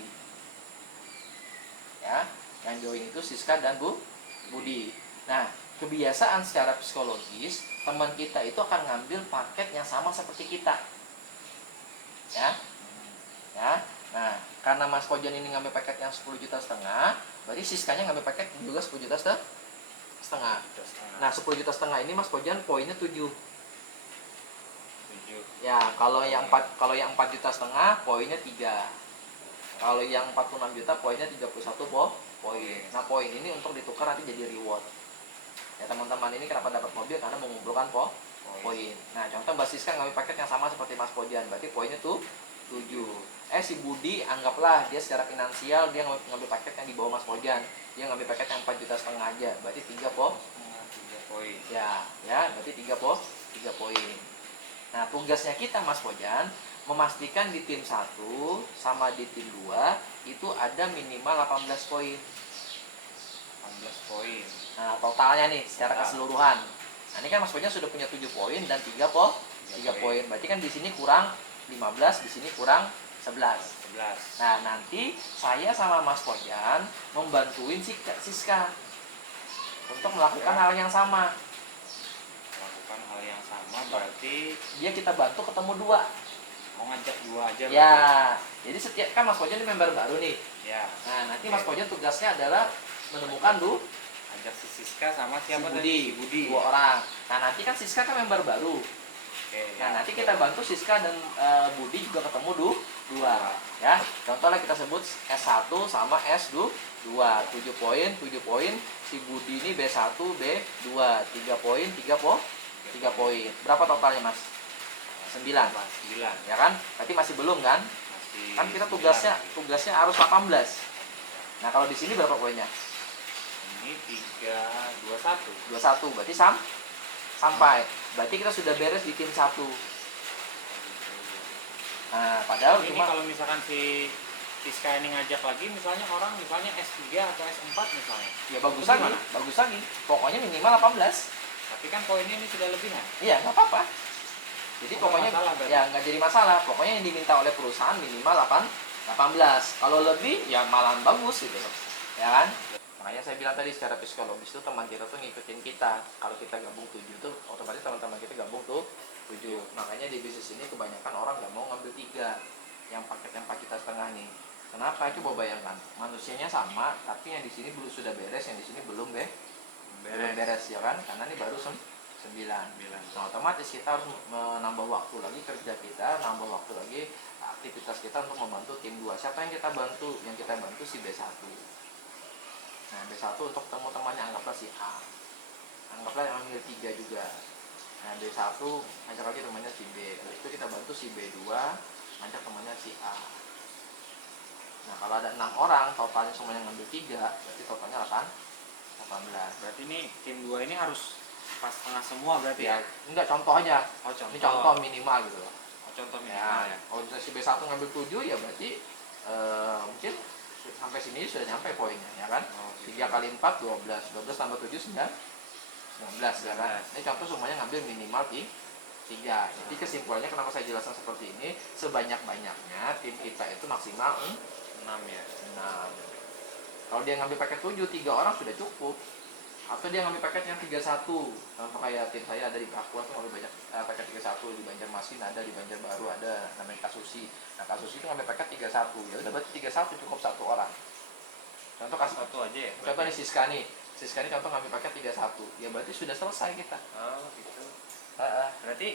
Ya, yang join itu Siska dan Budi. Nah, kebiasaan secara psikologis teman kita itu akan ngambil paket yang sama seperti kita. Ya. Nah, karena Mas Bojan ini ngambil paket yang 10 juta setengah, berarti Siskanya ngambil paket juga 10 juta setengah. Nah, 10 juta setengah ini Mas Bojan poinnya 7. 7. Ya, kalau yang 4 juta setengah poinnya 3. Kalau yang 46 juta poinnya 31 poin. Nah, poin ini untuk ditukar nanti jadi reward. Ya, teman-teman ini kenapa dapat mobil karena mengumpulkan poin. Nah, contoh Mbak Siska ngambil paket yang sama seperti Mas Bojan, berarti poinnya tuh 7. Si Budi anggaplah dia secara finansial dia ngambil paket yang di bawah Mas Bojan. Dia ngambil paket yang 4 juta setengah aja, berarti 3 3 poin. Ya, berarti 3 poin. Nah, tugasnya kita Mas Pojan memastikan di tim 1 sama di tim 2 itu ada minimal 18 poin. 18 poin. Nah, totalnya nih secara Total. keseluruhan. Nah, ini kan Mas Pojan sudah punya 7 poin dan 3 poin. Berarti kan di sini kurang 15, di sini kurang 11. 11. Nah, nanti saya sama Mas Pojan membantuin Siska untuk melakukan hal yang sama. Melakukan hal yang sama berarti Dia kita bantu ketemu 2. mau ngajak 2 aja Ya, berarti. jadi setiap kan Mas Pojan ini member baru nih. Ya. Nah, nanti Mas Pojan tugasnya adalah menemukan Ajak si Siska sama si siapa Budi, tadi? Si Budi. 2 orang. Nah, nanti kan Siska kan member baru. Oke, Nah, ya. nanti kita bantu Siska dan Budi juga ketemu 2. Ya, contohnya kita sebut S1 sama S2, 7 poin, 7 poin. Si Budi ini B1, B2, 3 poin, 3 poin. Berapa totalnya, Mas? 9. 9. Ya kan? Berarti masih belum kan? Masih Kan kita 9. tugasnya harus 18. Nah, kalau di sini berapa poinnya? Ini 321. 21. Berarti sampai. Berarti kita sudah beres di tim 1. Nah, padahal Ini cuma kalau misalkan si Siska ini ngajak lagi misalnya orang misalnya S3 atau S4 misalnya. ya bagus Itu lagi, gimana? bagus lagi. Pokoknya minimal 18. Tapi kan poinnya ini sudah lebihan. Iya, nggak apa-apa. Jadi Nggak pokoknya masalah berarti. ya nggak jadi masalah. Pokoknya yang diminta oleh perusahaan minimal 18. Kalau lebih ya malahan bagus gitu loh. Ya kan? Makanya saya bilang tadi secara psikologis tuh teman kita tuh ngikutin kita. Kalau kita gabung 7 tuh otomatis teman-teman kita gabung tuh 7. Makanya di bisnis ini kebanyakan orang nggak mau ngambil 3. Yang paket yang 4 juta setengah nih. Kenapa? Coba bayangkan. Manusianya sama, tapi yang di sini belum sudah beres, yang di sini belum beres ya kan? Karena ini baru 9. Nah, otomatis kita harus menambah waktu lagi kerja kita, nambah waktu lagi aktivitas kita untuk membantu tim 2. Siapa yang kita bantu? Yang kita bantu si B1. Nah, B1 untuk teman-temannya anggaplah si A. Anggaplah yang ambil 3 juga. Nah, B1 ngajak lagi temannya si B. Lalu itu kita bantu si B2 ngajak temannya si A. Nah, kalau ada 6 orang, totalnya semuanya ngambil 3, berarti totalnya 18. Berarti ini tim 2 ini harus pas tengah semua berarti ya. Enggak, contoh aja. Oh, contoh. Ini contoh minimal gitu loh. Oh, contoh minimal ya. Kalau misalnya si B1 ngambil 7 ya berarti mungkin sampai sini sudah nyampe poinnya ya kan. Oh, 3 kali 4 12. 12 tambah 7 19 ya kan. Ini contoh semuanya ngambil minimal 3. Jadi kesimpulannya kenapa saya jelaskan seperti ini, sebanyak-banyaknya tim kita itu maksimal 6 ya. 6. Kalau dia ngambil paket 7, 3 orang sudah cukup. Atau dia ngambil paket yang 31. Contoh kayak tim saya ada di Papua tuh ngambil banyak paket 31, di Banjarmasin ada, di Banjarbaru ada, namanya Kasusi. Nah, Kasusi itu ngambil paket 31. Ya udah berarti 31 cukup 1 orang. Contoh kasus Satu aja ya. contoh nih Siska nih. Siska ini contoh ngambil paket 31. Ya berarti sudah selesai kita. Oh, gitu. Heeh. Berarti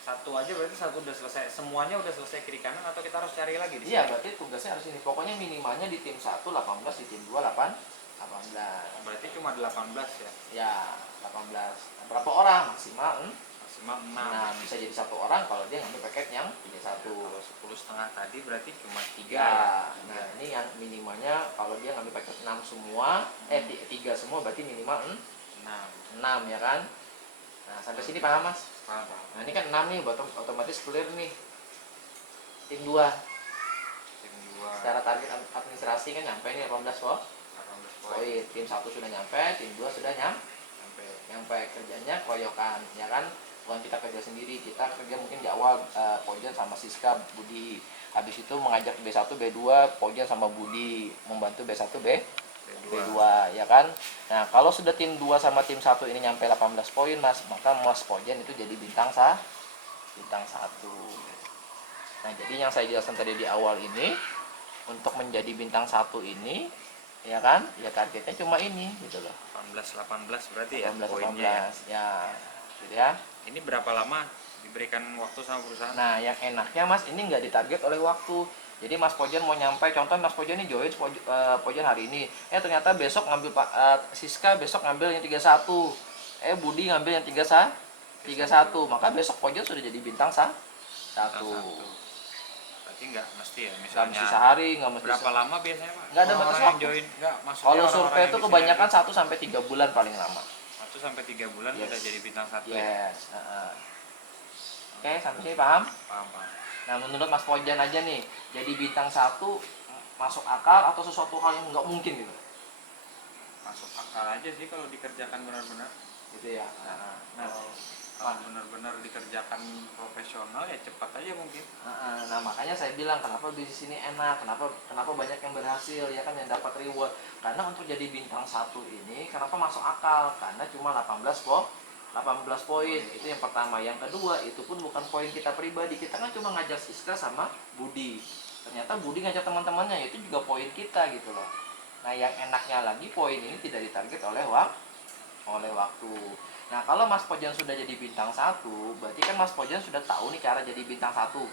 satu aja berarti satu udah selesai. Semuanya udah selesai kiri kanan atau kita harus cari lagi di sini? Iya, berarti tugasnya harus ini. Pokoknya minimalnya di tim 1 18, di tim 2 18. Berarti cuma 18 ya. Ya, 18. Nah, berapa orang? Maksimal Maksimal 6. Nah, bisa jadi 1 orang kalau dia ngambil paket yang 31. Kalau 10,5 tadi berarti cuma 3 Ya, ya. nah ini yang minimalnya kalau dia ngambil paket 6 semua, 3 semua berarti minimal 6 ya kan? Nah, sampai sini paham Mas? Paham. Nah, ini kan 6 nih, otomatis clear nih. Tim 2. Tim 2 Secara target administrasi kan nyampe nih 18 18 poin. poin. Tim 1 sudah nyampe, tim 2 sudah nyampe. Kerjanya koyokan, ya kan? Bukan kita kerja sendiri, kita kerja mungkin di awal Pojan sama Siska, Budi. Habis itu mengajak B1, B2, Pojan sama Budi membantu B1, B2, ya kan? Nah, kalau sudah tim 2 sama tim 1 ini nyampe 18 poin, Mas, maka Mas Pojan itu jadi bintang 1. Nah, jadi yang saya jelaskan tadi di awal ini, untuk menjadi bintang 1 ini, ya kan? Ya targetnya cuma ini gitu loh. 18 berarti ya 18 poinnya. ya. Gitu ya. Ini berapa lama diberikan waktu sama perusahaan? Nah, yang enaknya Mas, ini nggak ditarget oleh waktu. Jadi Mas Pojan mau nyampe, contoh Mas Pojan ini join Pojan hari ini. Ternyata besok ngambil Siska besok ngambil yang 31. Budi ngambil yang 31. Maka besok Pojan sudah jadi bintang 1. Berarti nggak mesti ya, Nggak misalnya mesti sehari, nggak mesti berapa lama biasanya Pak? Nggak ada Orang-orang batas yang waktu. join nggak maksudnya Kalau orang-orang survei yang itu di sini kebanyakan aja. 1 sampai 3 bulan paling lama. 1 sampai 3 bulan Yes. udah jadi bintang 1 ya. Yes. Oke, sampai sini paham? Paham, paham. Nah, menurut Mas Pojan aja nih, jadi bintang 1 masuk akal atau sesuatu hal yang nggak mungkin gitu? Masuk akal aja sih kalau dikerjakan benar-benar. Gitu ya. Nah, Kalau benar-benar dikerjakan profesional ya cepat aja mungkin. nah, makanya saya bilang kenapa bisnis ini enak, kenapa banyak yang berhasil ya kan, yang dapat reward. Karena untuk jadi bintang 1 ini kenapa masuk akal? Karena cuma 18 poin. Itu yang pertama. Yang kedua, itu pun bukan poin kita pribadi. Kita kan cuma ngajak Siska sama Budi. Ternyata Budi ngajak teman-temannya, itu juga poin kita gitu loh. Nah, yang enaknya lagi poin ini tidak ditarget oleh waktu. Nah, kalau Mas Pojan sudah jadi bintang 1, berarti kan Mas Pojan sudah tahu nih cara jadi bintang 1.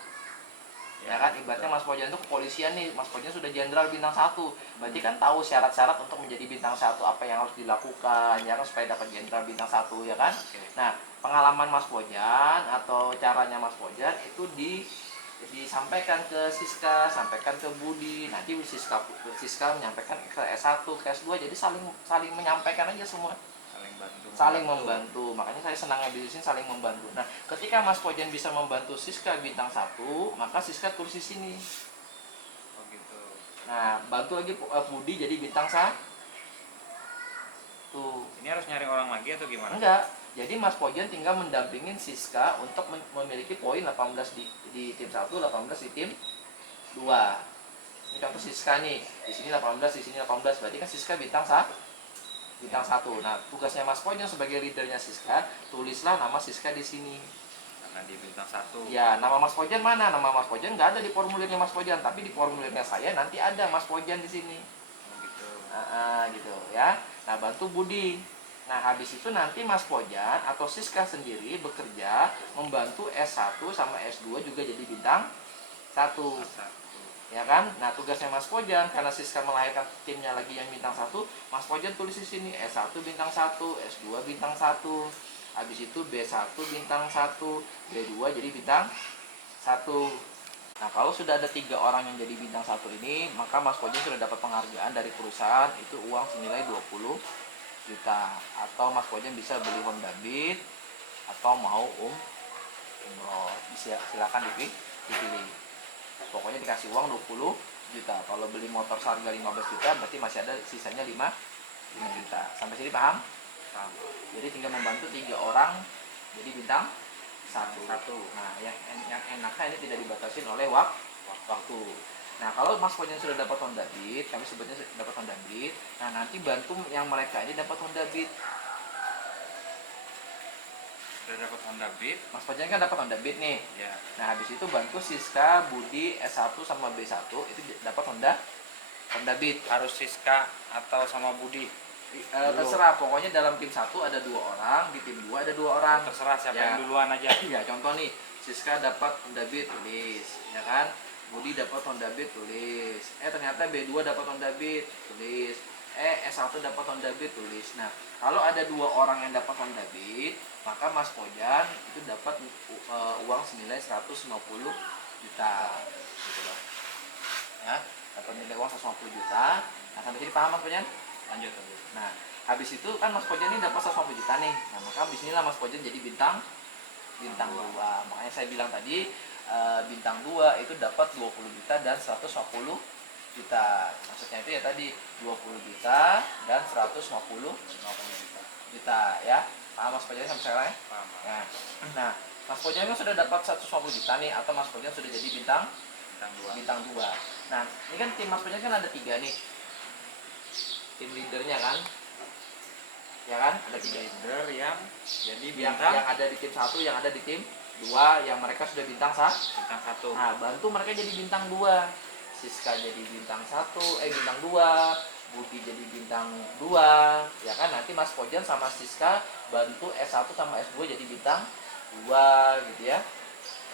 Ya kan, ibaratnya Mas Pojan itu kepolisian nih, Mas Pojan sudah jenderal bintang 1. Berarti kan tahu syarat-syarat untuk menjadi bintang 1, apa yang harus dilakukan ya kan supaya dapat jenderal bintang 1 ya kan. Nah, pengalaman Mas Pojan atau caranya Mas Pojan itu disampaikan ke Siska, sampaikan ke Budi, nanti Siska menyampaikan ke S1, ke S2, jadi saling menyampaikan aja semua. Saling membantu. Makanya saya senangnya bisnis ini saling membantu. Nah, ketika Mas Pojan bisa membantu Siska bintang 1, maka Siska tulis di sini. Oh gitu. Nah, bantu lagi Budi jadi bintang 1. Ini harus nyari orang lagi atau gimana? Enggak. Jadi Mas Pojan tinggal mendampingin Siska untuk memiliki poin 18 di tim 1, 18 di tim 2. Ini contoh Siska nih. Di sini 18, di sini 18. Berarti kan Siska bintang 1. Nah, tugasnya Mas Pojan sebagai leadernya Siska, tulislah nama Siska di sini. Karena di bintang 1. Ya, nama Mas Pojan mana? Nama Mas Pojan nggak ada di formulirnya Mas Pojan, tapi di formulirnya saya nanti ada Mas Pojan di sini. Oh gitu. Gitu ya. Nah, bantu Budi. Nah, habis itu nanti Mas Pojan atau Siska sendiri bekerja membantu S1 sama S2 juga jadi bintang 1. Ya kan? Nah, tugasnya Mas Pojan karena Siska melahirkan timnya lagi yang bintang 1, Mas Pojan tulis di sini S1 bintang 1, S2 bintang 1. Habis itu B1 bintang 1, B2 jadi bintang 1. Nah, kalau sudah ada 3 orang yang jadi bintang 1 ini, maka Mas Pojan sudah dapat penghargaan dari perusahaan, itu uang senilai 20 juta. Atau Mas Pojan bisa beli Honda Beat atau mau umroh. Silakan dipilih. Pokoknya dikasih uang 20 juta. Kalau beli motor seharga 15 juta berarti masih ada sisanya 5 juta. Sampai sini paham? Paham. Jadi tinggal membantu 3 orang jadi bintang 1. Nah, yang enaknya ini tidak dibatasin oleh waktu. Nah, kalau Mas Pojan sudah dapat Honda Beat, kami sebutnya dapat Honda Beat. Nah, nanti bantu yang mereka ini dapat Honda Beat. Udah dapat Honda Beat. Mas Pojan kan dapat Honda Beat nih. Ya. Nah, habis itu bantu Siska, Budi, S1 sama B1 itu dapat Honda Beat. Harus Siska atau sama Budi? Terserah, pokoknya dalam tim 1 ada 2 orang, di tim 2 ada 2 orang. Terserah siapa Ya. yang duluan aja. Ya, contoh nih, Siska dapat Honda Beat, tulis, ya kan? Budi dapat Honda Beat, tulis. Ternyata B2 dapat Honda Beat, tulis. S1 dapat Honda Beat, tulis. Nah, kalau ada 2 orang yang dapat Honda Beat, maka Mas Pojan itu dapat uang senilai 150 juta. Gitu loh. Ya, dapat nilai uang 150 juta. Nah, sampai sini paham Mas Pojan? Lanjut. Nah, habis itu kan Mas Pojan ini dapat 150 juta nih. Nah, maka bismillah Mas Pojan jadi bintang 2. Makanya saya bilang tadi bintang 2 itu dapat 20 juta dan 150 juta. Maksudnya itu ya tadi 20 juta dan 150 juta ya. Paham Mas Pojan sampai sekarang ya? Paham. Nah, Mas Pojan kan sudah dapat 150 juta nih, atau Mas Pojan sudah jadi bintang 2. Nah, ini kan tim Mas Pojan kan ada 3 nih. Tim leadernya kan? Ya kan? Ada 3 Leader yang jadi yang bintang ada di tim 1, yang ada di tim 2, yang mereka sudah bintang 1. bintang 1. Nah, bantu mereka jadi bintang 2. Siska jadi bintang 1, bintang 2, Budi jadi bintang 2, ya kan? Nanti Mas Pojan sama Siska bantu S1 sama S2 jadi bintang 2 gitu ya.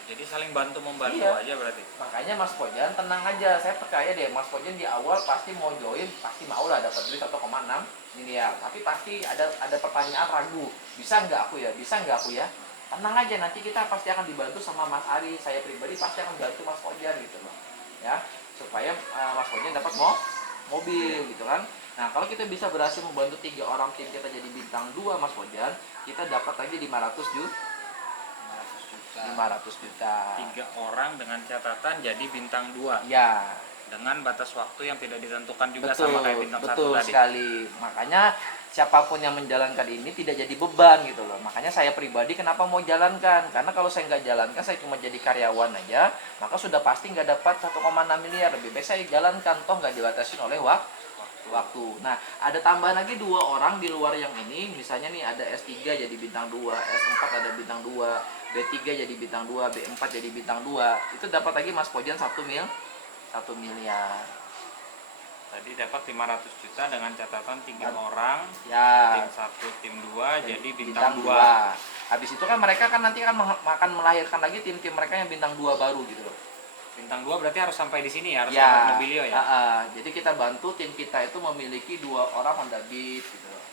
Jadi saling bantu membantu Iya. aja berarti. Makanya Mas Pojan tenang aja, saya percaya deh Mas Pojan di awal pasti mau join, pasti mau lah dapat duit 1,6 miliar. Tapi pasti ada pertanyaan ragu, bisa nggak aku ya, bisa nggak aku ya. Tenang aja, nanti kita pasti akan dibantu sama Mas Ari, saya pribadi pasti akan bantu Mas Pojan gitu loh, ya, supaya Mas Pojan dapat mobil gitu kan. Nah, kalau kita bisa berhasil membantu 3 orang tim kita jadi bintang 2 Mas Pojan, kita dapat lagi 500 juta. 500 juta. 3 orang dengan catatan jadi bintang 2 Ya, dengan batas waktu yang tidak ditentukan juga betul, sama kayak bintang 1 betul tadi. sekali. Makanya siapapun yang menjalankan ini tidak jadi beban gitu loh. Makanya saya pribadi kenapa mau jalankan? Karena kalau saya nggak jalankan, saya cuma jadi karyawan aja, maka sudah pasti nggak dapat 1,6 miliar. Lebih baik saya jalankan, toh nggak dibatasi oleh waktu. Nah, ada tambahan lagi 2 orang di luar yang ini. Misalnya nih ada S3 jadi bintang 2, S4 ada bintang 2, B3 jadi bintang 2, B4 jadi bintang 2. Itu dapat lagi Mas Pojan 1 miliar. Tadi dapat 500 juta dengan catatan 3 orang, Ya, tim 1, tim 2 jadi bintang bintang 2. 2. Habis itu kan mereka kan nanti akan melahirkan lagi tim-tim mereka yang bintang 2 baru gitu loh. Bintang 2 berarti harus sampai di sini ya, harus Ya, dapat mobilio ya. jadi kita bantu tim kita itu memiliki 2 orang Honda Beat gitu loh.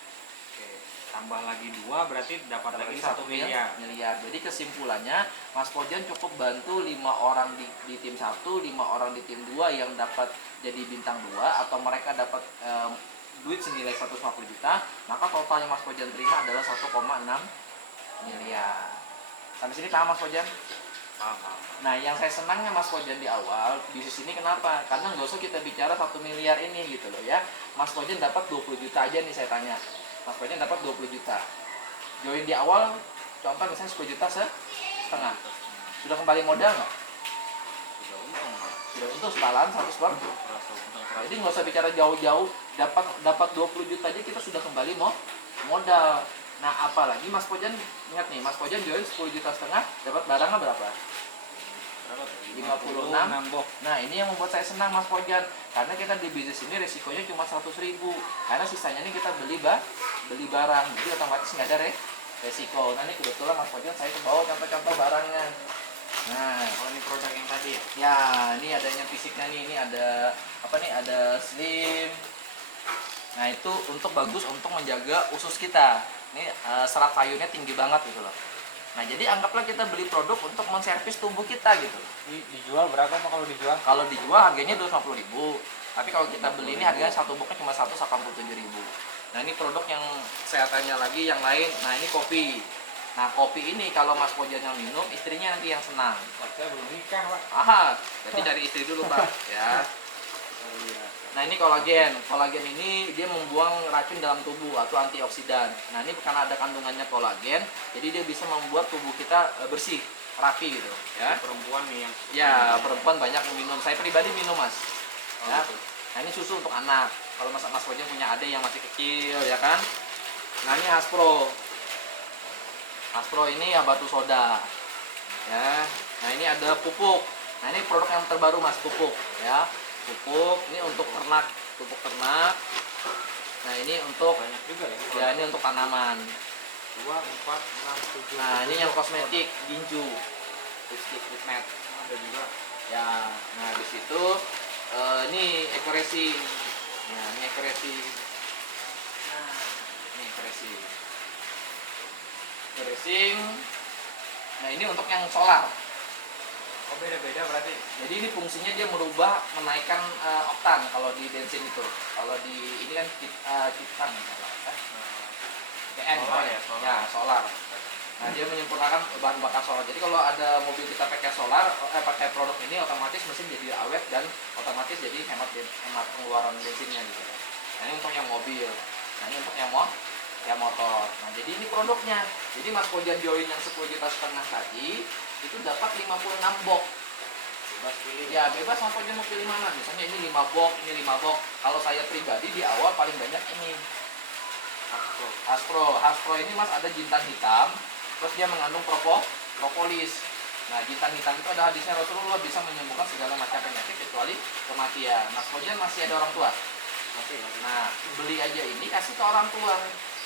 Oke, tambah lagi 2 berarti dapat lagi 1 1 miliar. Jadi kesimpulannya Mas Pojan cukup bantu 5 orang di tim 1, 5 orang di tim 2 yang dapat jadi bintang 2 atau mereka dapat duit senilai 150 juta, maka total yang Mas Pojan terima adalah 1,6 miliar. Sampai sini paham Mas Pojan? Paham. Nah, yang saya senangnya Mas Pojan di awal bisnis ini kenapa? Karena nggak usah kita bicara 1 miliar ini gitu loh ya. Mas Pojan dapat 20 juta aja nih saya tanya. Mas Pojan dapat 20 juta. Join di awal, contoh misalnya 10 juta setengah. Sudah kembali modal nggak? Sudah untung. Sudah untung setalan 100%. Jadi nggak usah bicara jauh-jauh. Dapat 20 juta aja kita sudah kembali modal. Nah, apalagi Mas Pojan ingat nih, Mas Pojan join 10 juta setengah, dapat barangnya berapa? Berapa tuh? 56 box. Nah, ini yang membuat saya senang Mas Pojan, karena kita di bisnis ini resikonya cuma 100.000, karena sisanya ini kita beli barang, jadi otomatis nggak ada resiko. Nah, ini kebetulan Mas Pojan saya bawa contoh-contoh barangnya. Nah, Oh, ini produk yang tadi ya? ya ini adanya fisiknya nih, ini ada apa nih? Ada slim. Nah, itu untuk bagus untuk menjaga usus kita. Ini serat kayunya tinggi banget gitu loh. Nah, jadi anggaplah kita beli produk untuk menservis tubuh kita gitu. Dijual berapa Pak kalau dijual? Kalau dijual harganya 250.000, tapi kalau kita beli ini harganya satu boxnya cuma 187.000. Nah, ini produk yang saya tanya lagi yang lain. Nah, ini kopi. Nah, kopi ini kalau Mas Pojan yang minum, istrinya nanti yang senang. Saya belum nikah Pak. Aha, berarti dari istri dulu Pak ya. Nah, ini kolagen. Kolagen ini dia membuang racun dalam tubuh atau antioksidan. Nah, ini karena ada kandungannya kolagen, jadi dia bisa membuat tubuh kita bersih, rapi gitu ya. Perempuan nih yang Ya, perempuan banyak minum. Saya pribadi minum, Mas. Ya. gitu. Nah, ini susu untuk anak. Kalau Mas Pojan punya adik yang masih kecil ya kan. Nah, ini Haspro. Haspro ini ya batu soda. Ya. Nah, ini ada pupuk. Nah, ini produk yang terbaru Mas, pupuk ya. Pupuk ini untuk ternak, pupuk ternak. Nah, ini untuk banyak juga ya. ya ini untuk tanaman. 2, 4, 6, 7. Nah, ini yang kosmetik, ginju. Lipstick, lip matte. Ada juga. Ya, nah habis itu ini eco-racing. Nah, ini eco-racing. Nah, ini eco-racing. Eco-racing. Nah, ini untuk yang solar. Oh, beda-beda berarti. Jadi ini fungsinya dia merubah menaikkan oktan kalau di bensin itu. Kalau di ini kan kitan PN Solar ya, solar. Ya, solar. Nah, dia menyempurnakan bahan bakar solar. Jadi kalau ada mobil kita pakai solar, pakai produk ini otomatis mesin jadi awet dan otomatis jadi hemat pengeluaran bensinnya gitu. Nah, ini untuk yang mobil. Nah, ini untuk yang motor. Nah, jadi ini produknya. Jadi Mas Pojan join yang 10 juta setengah tadi itu dapat 56 box. Bebas pilih. Ya, bebas Mas Pojan mau pilih mana. Misalnya ini 5 box, ini 5 box. Kalau saya pribadi di awal paling banyak ini. Haspro ini Mas ada jintan hitam, terus dia mengandung propolis. Nah, jintan hitam itu ada hadisnya Rasulullah bisa menyembuhkan segala macam penyakit kecuali kematian. Mas Pojan masih ada orang tua. Masih. Nah, beli aja ini kasih ke orang tua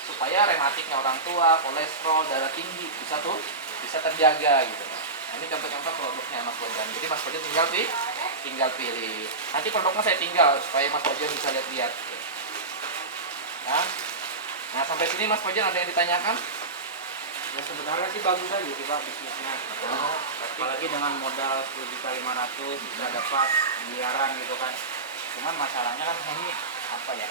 supaya rematiknya orang tua, kolesterol, darah tinggi bisa terjaga gitu. Nah, ini contoh-contoh produknya Mas Pojan. Jadi Mas Pojan tinggal pilih. Nanti produknya saya tinggal supaya Mas Pojan bisa lihat-lihat. Gitu. Nah, sampai sini Mas Pojan ada yang ditanyakan? Ya sebenarnya sih bagus aja sih Pak bisnisnya. Apalagi dengan modal 10.500.000 bisa dapat miliaran gitu kan. Cuman masalahnya kan ini apa ya?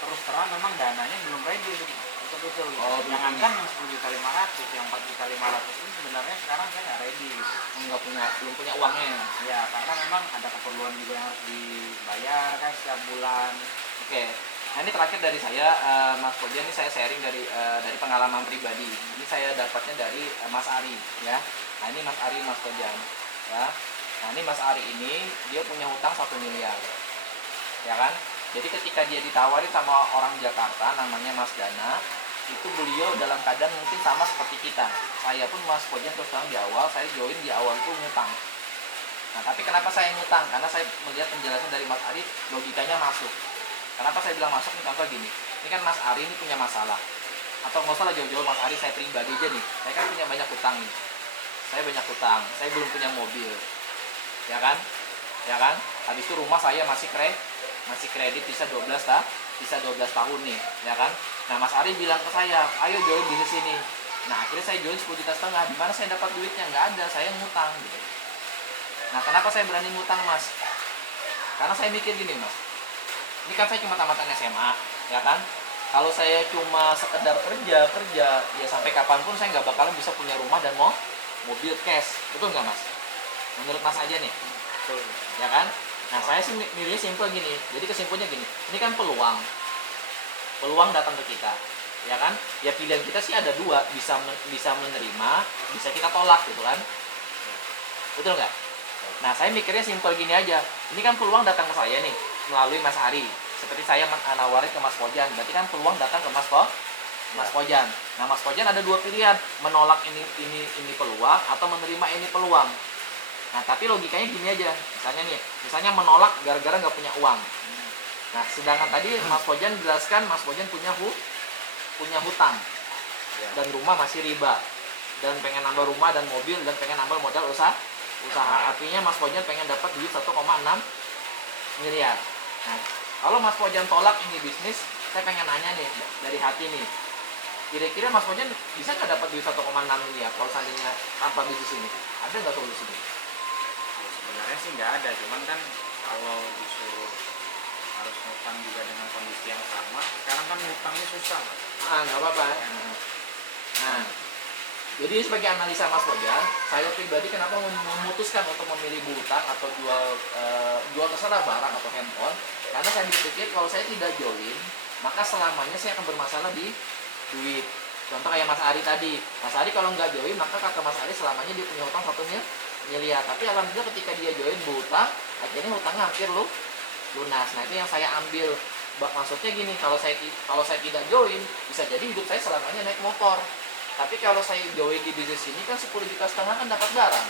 Terus terang memang dananya belum ready gitu. betul. Oh, Jangankan yang 10.500.000, yang 4.500.000 ini sebenarnya sekarang saya nggak ready gitu. belum punya uangnya. Ya, karena memang ada keperluan juga yang harus dibayar kan setiap bulan. Oke. Nah ini terakhir dari saya, Mas Pojan, ini saya sharing dari pengalaman pribadi. Ini saya dapatnya dari Mas Ari, ya. Nah ini Mas Ari, Mas Pojan, ya. Nah ini Mas Ari ini dia punya hutang 1 miliar, ya kan? Jadi ketika dia ditawarin sama orang Jakarta namanya Mas Dana, itu beliau dalam keadaan mungkin sama seperti kita. Saya pun Mas Pojan terus terang di awal, saya join di awal itu ngutang. Nah tapi kenapa saya ngutang? Karena saya melihat penjelasan dari Mas Ari, logikanya masuk. Kenapa saya bilang masuk nih, contoh gini, ini kan Mas Ari ini punya masalah, atau nggak usah lah jauh-jauh Mas Ari, saya pribadi aja nih, saya kan punya banyak hutang nih, saya banyak hutang, saya belum punya mobil, ya kan, habis itu rumah saya masih kredit bisa 12 tahun nih, ya kan. Nah Mas Ari bilang ke saya, ayo join bisnis ini. Nah akhirnya saya join 10,5 juta, di mana saya dapat duitnya? Nggak ada, saya ngutang gitu. Nah kenapa saya berani ngutang Mas? Karena saya mikir gini Mas, ini kan saya cuma tamatan SMA, ya kan. Kalau saya cuma sekedar kerja, ya sampai kapanpun saya nggak bakalan bisa punya rumah dan mobil cash, betul nggak Mas? Menurut Mas aja nih, Betul. ya kan. Nah saya sih milihnya simpel gini, jadi kesimpulannya gini, ini kan peluang datang ke kita, ya kan. Ya pilihan kita sih ada dua, bisa menerima, bisa kita tolak gitu kan, betul nggak? Nah saya mikirnya simpel gini aja, ini kan peluang datang ke saya nih melalui Mas Ari, seperti saya nawarin ke Mas Pojan, berarti kan peluang datang ke Mas Pojan. Nah Mas Pojan ada dua pilihan, menolak ini peluang atau menerima ini peluang. Nah tapi logikanya gini aja, misalnya menolak gara-gara nggak punya uang. Nah sedangkan tadi Mas Pojan jelaskan Mas Pojan punya hutang dan rumah masih riba, dan pengen nambah rumah dan mobil, dan pengen nambah modal usaha. Artinya Mas Pojan pengen dapat duit 1,6 miliar. Nah kalau Mas Pojan tolak ini bisnis, saya pengen nanya nih dari hati nih, kira-kira Mas Pojan bisa nggak dapat duit 1,6 miliar kalau seandainya tanpa bisnis ini? Ada nggak solusinya? Ya, sebenarnya sih nggak ada, cuman kan kalau disuruh harus ngutang juga dengan kondisi yang sama, sekarang kan ngutangnya susah. Nggak apa-apa. Nah, jadi sebagai analisa Mas Pojan, saya pribadi kenapa memutuskan untuk memilih hutang atau jual terserah barang atau handphone, karena saya berpikir kalau saya tidak join, maka selamanya saya akan bermasalah di duit. Contoh kayak Mas Ari tadi, Mas Ari kalau nggak join, maka kata Mas Ari selamanya dia punya hutang 1 miliar. Tapi alhamdulillah ketika dia join berhutang, akhirnya hutangnya hampir lunas. Nah itu yang saya ambil. Maksudnya gini, kalau saya tidak join, bisa jadi hidup saya selamanya naik motor. Tapi kalau saya join di bisnis ini kan 10,5 juta kan dapat barang,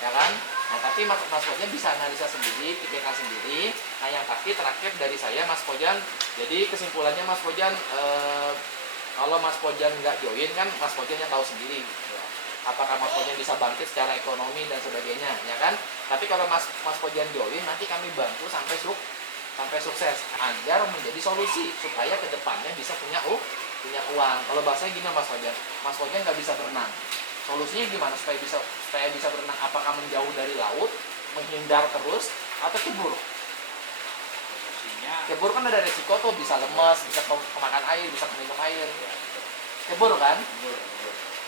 ya kan. Nah tapi Mas Pojan bisa analisa sendiri, pikirkan sendiri. Nah yang pasti terakhir dari saya Mas Pojan, jadi kesimpulannya Mas Pojan, kalau Mas Pojan nggak join kan Mas Pojan yang tahu sendiri apakah Mas Pojan bisa bangkit secara ekonomi dan sebagainya, ya kan. Tapi kalau Mas Pojan join, nanti kami bantu sampai sukses agar menjadi solusi supaya kedepannya bisa punya uang. Kalau bahasanya gini Mas Pojan nggak bisa berenang. Solusinya gimana supaya bisa berenang? Apakah menjauh dari laut, menghindar terus, atau kebur? Kebur kan ada resiko tuh, bisa lemes, bisa kemakan air, bisa minum air. Kebur kan?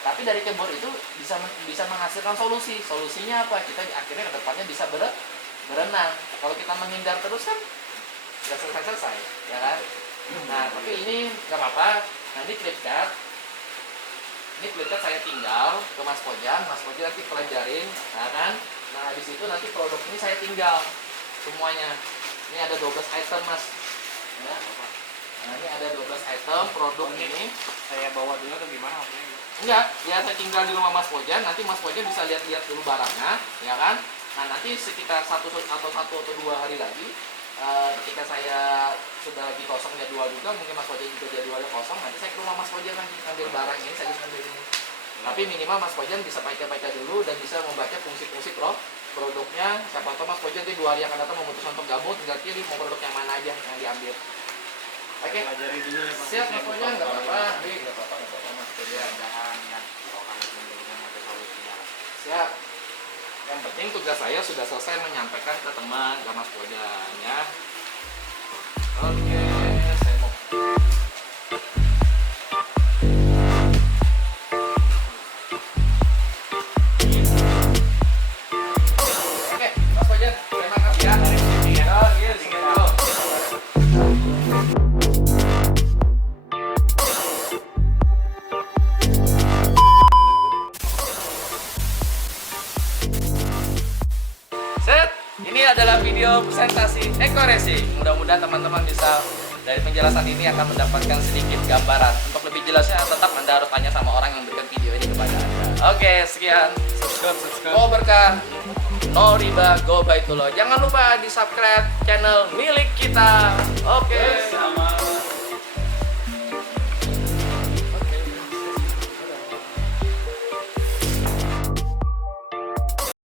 Tapi dari kebur itu bisa menghasilkan solusi. Solusinya apa? Kita akhirnya kedepannya bisa berenang. Kalau kita menghindar terus kan nggak selesai, ya kan? Nah tapi ini nggak apa-apa. Nah ini flip chart saya tinggal ke Mas Pojan nanti pelajarin, ya kan? Nah di situ nanti produk ini saya tinggal semuanya. Ini ada 12 item Mas, ya. Nah ini ada 12 item produk ini. Saya bawa dulu atau gimana? Enggak, ya saya tinggal di rumah Mas Pojan, nanti Mas Pojan bisa lihat dulu barangnya, ya kan? Nah nanti sekitar 1 atau 2 hari lagi, ketika saya sudah lagi kosongnya jual juga, mungkin Mas Pojan juga jadwalnya kosong, nanti saya ke rumah Mas Pojan lagi ambil barang ini, saya ambil ini. Tapi minimal Mas Pojan bisa baca dulu dan bisa membaca fungsi-fungsi produknya. Siapa tahu Mas Pojan nanti 2 hari yang akan datang memutuskan untuk gabung, tinggal pilih mau produk yang mana aja yang diambil. Oke, pelajari dulu ya Pak. siap Mas Pojan, nggak apa-apa Mas Pojan. Mudahan ya kalau kami memberikan ada solusinya. Siap. Yang penting tugas saya sudah selesai menyampaikan ke teman, ke Mas Pojan, ya. Oke, saya mau adalah video presentasi Eko Racing. Mudah-mudahan teman-teman bisa dari penjelasan ini akan mendapatkan sedikit gambaran. Untuk lebih jelasnya tetap Anda harus tanya sama orang yang memberikan video ini kepada Anda. Oke, sekian. Subscribe. Go berkah, no riba, go baitullah. Jangan lupa di subscribe channel milik kita.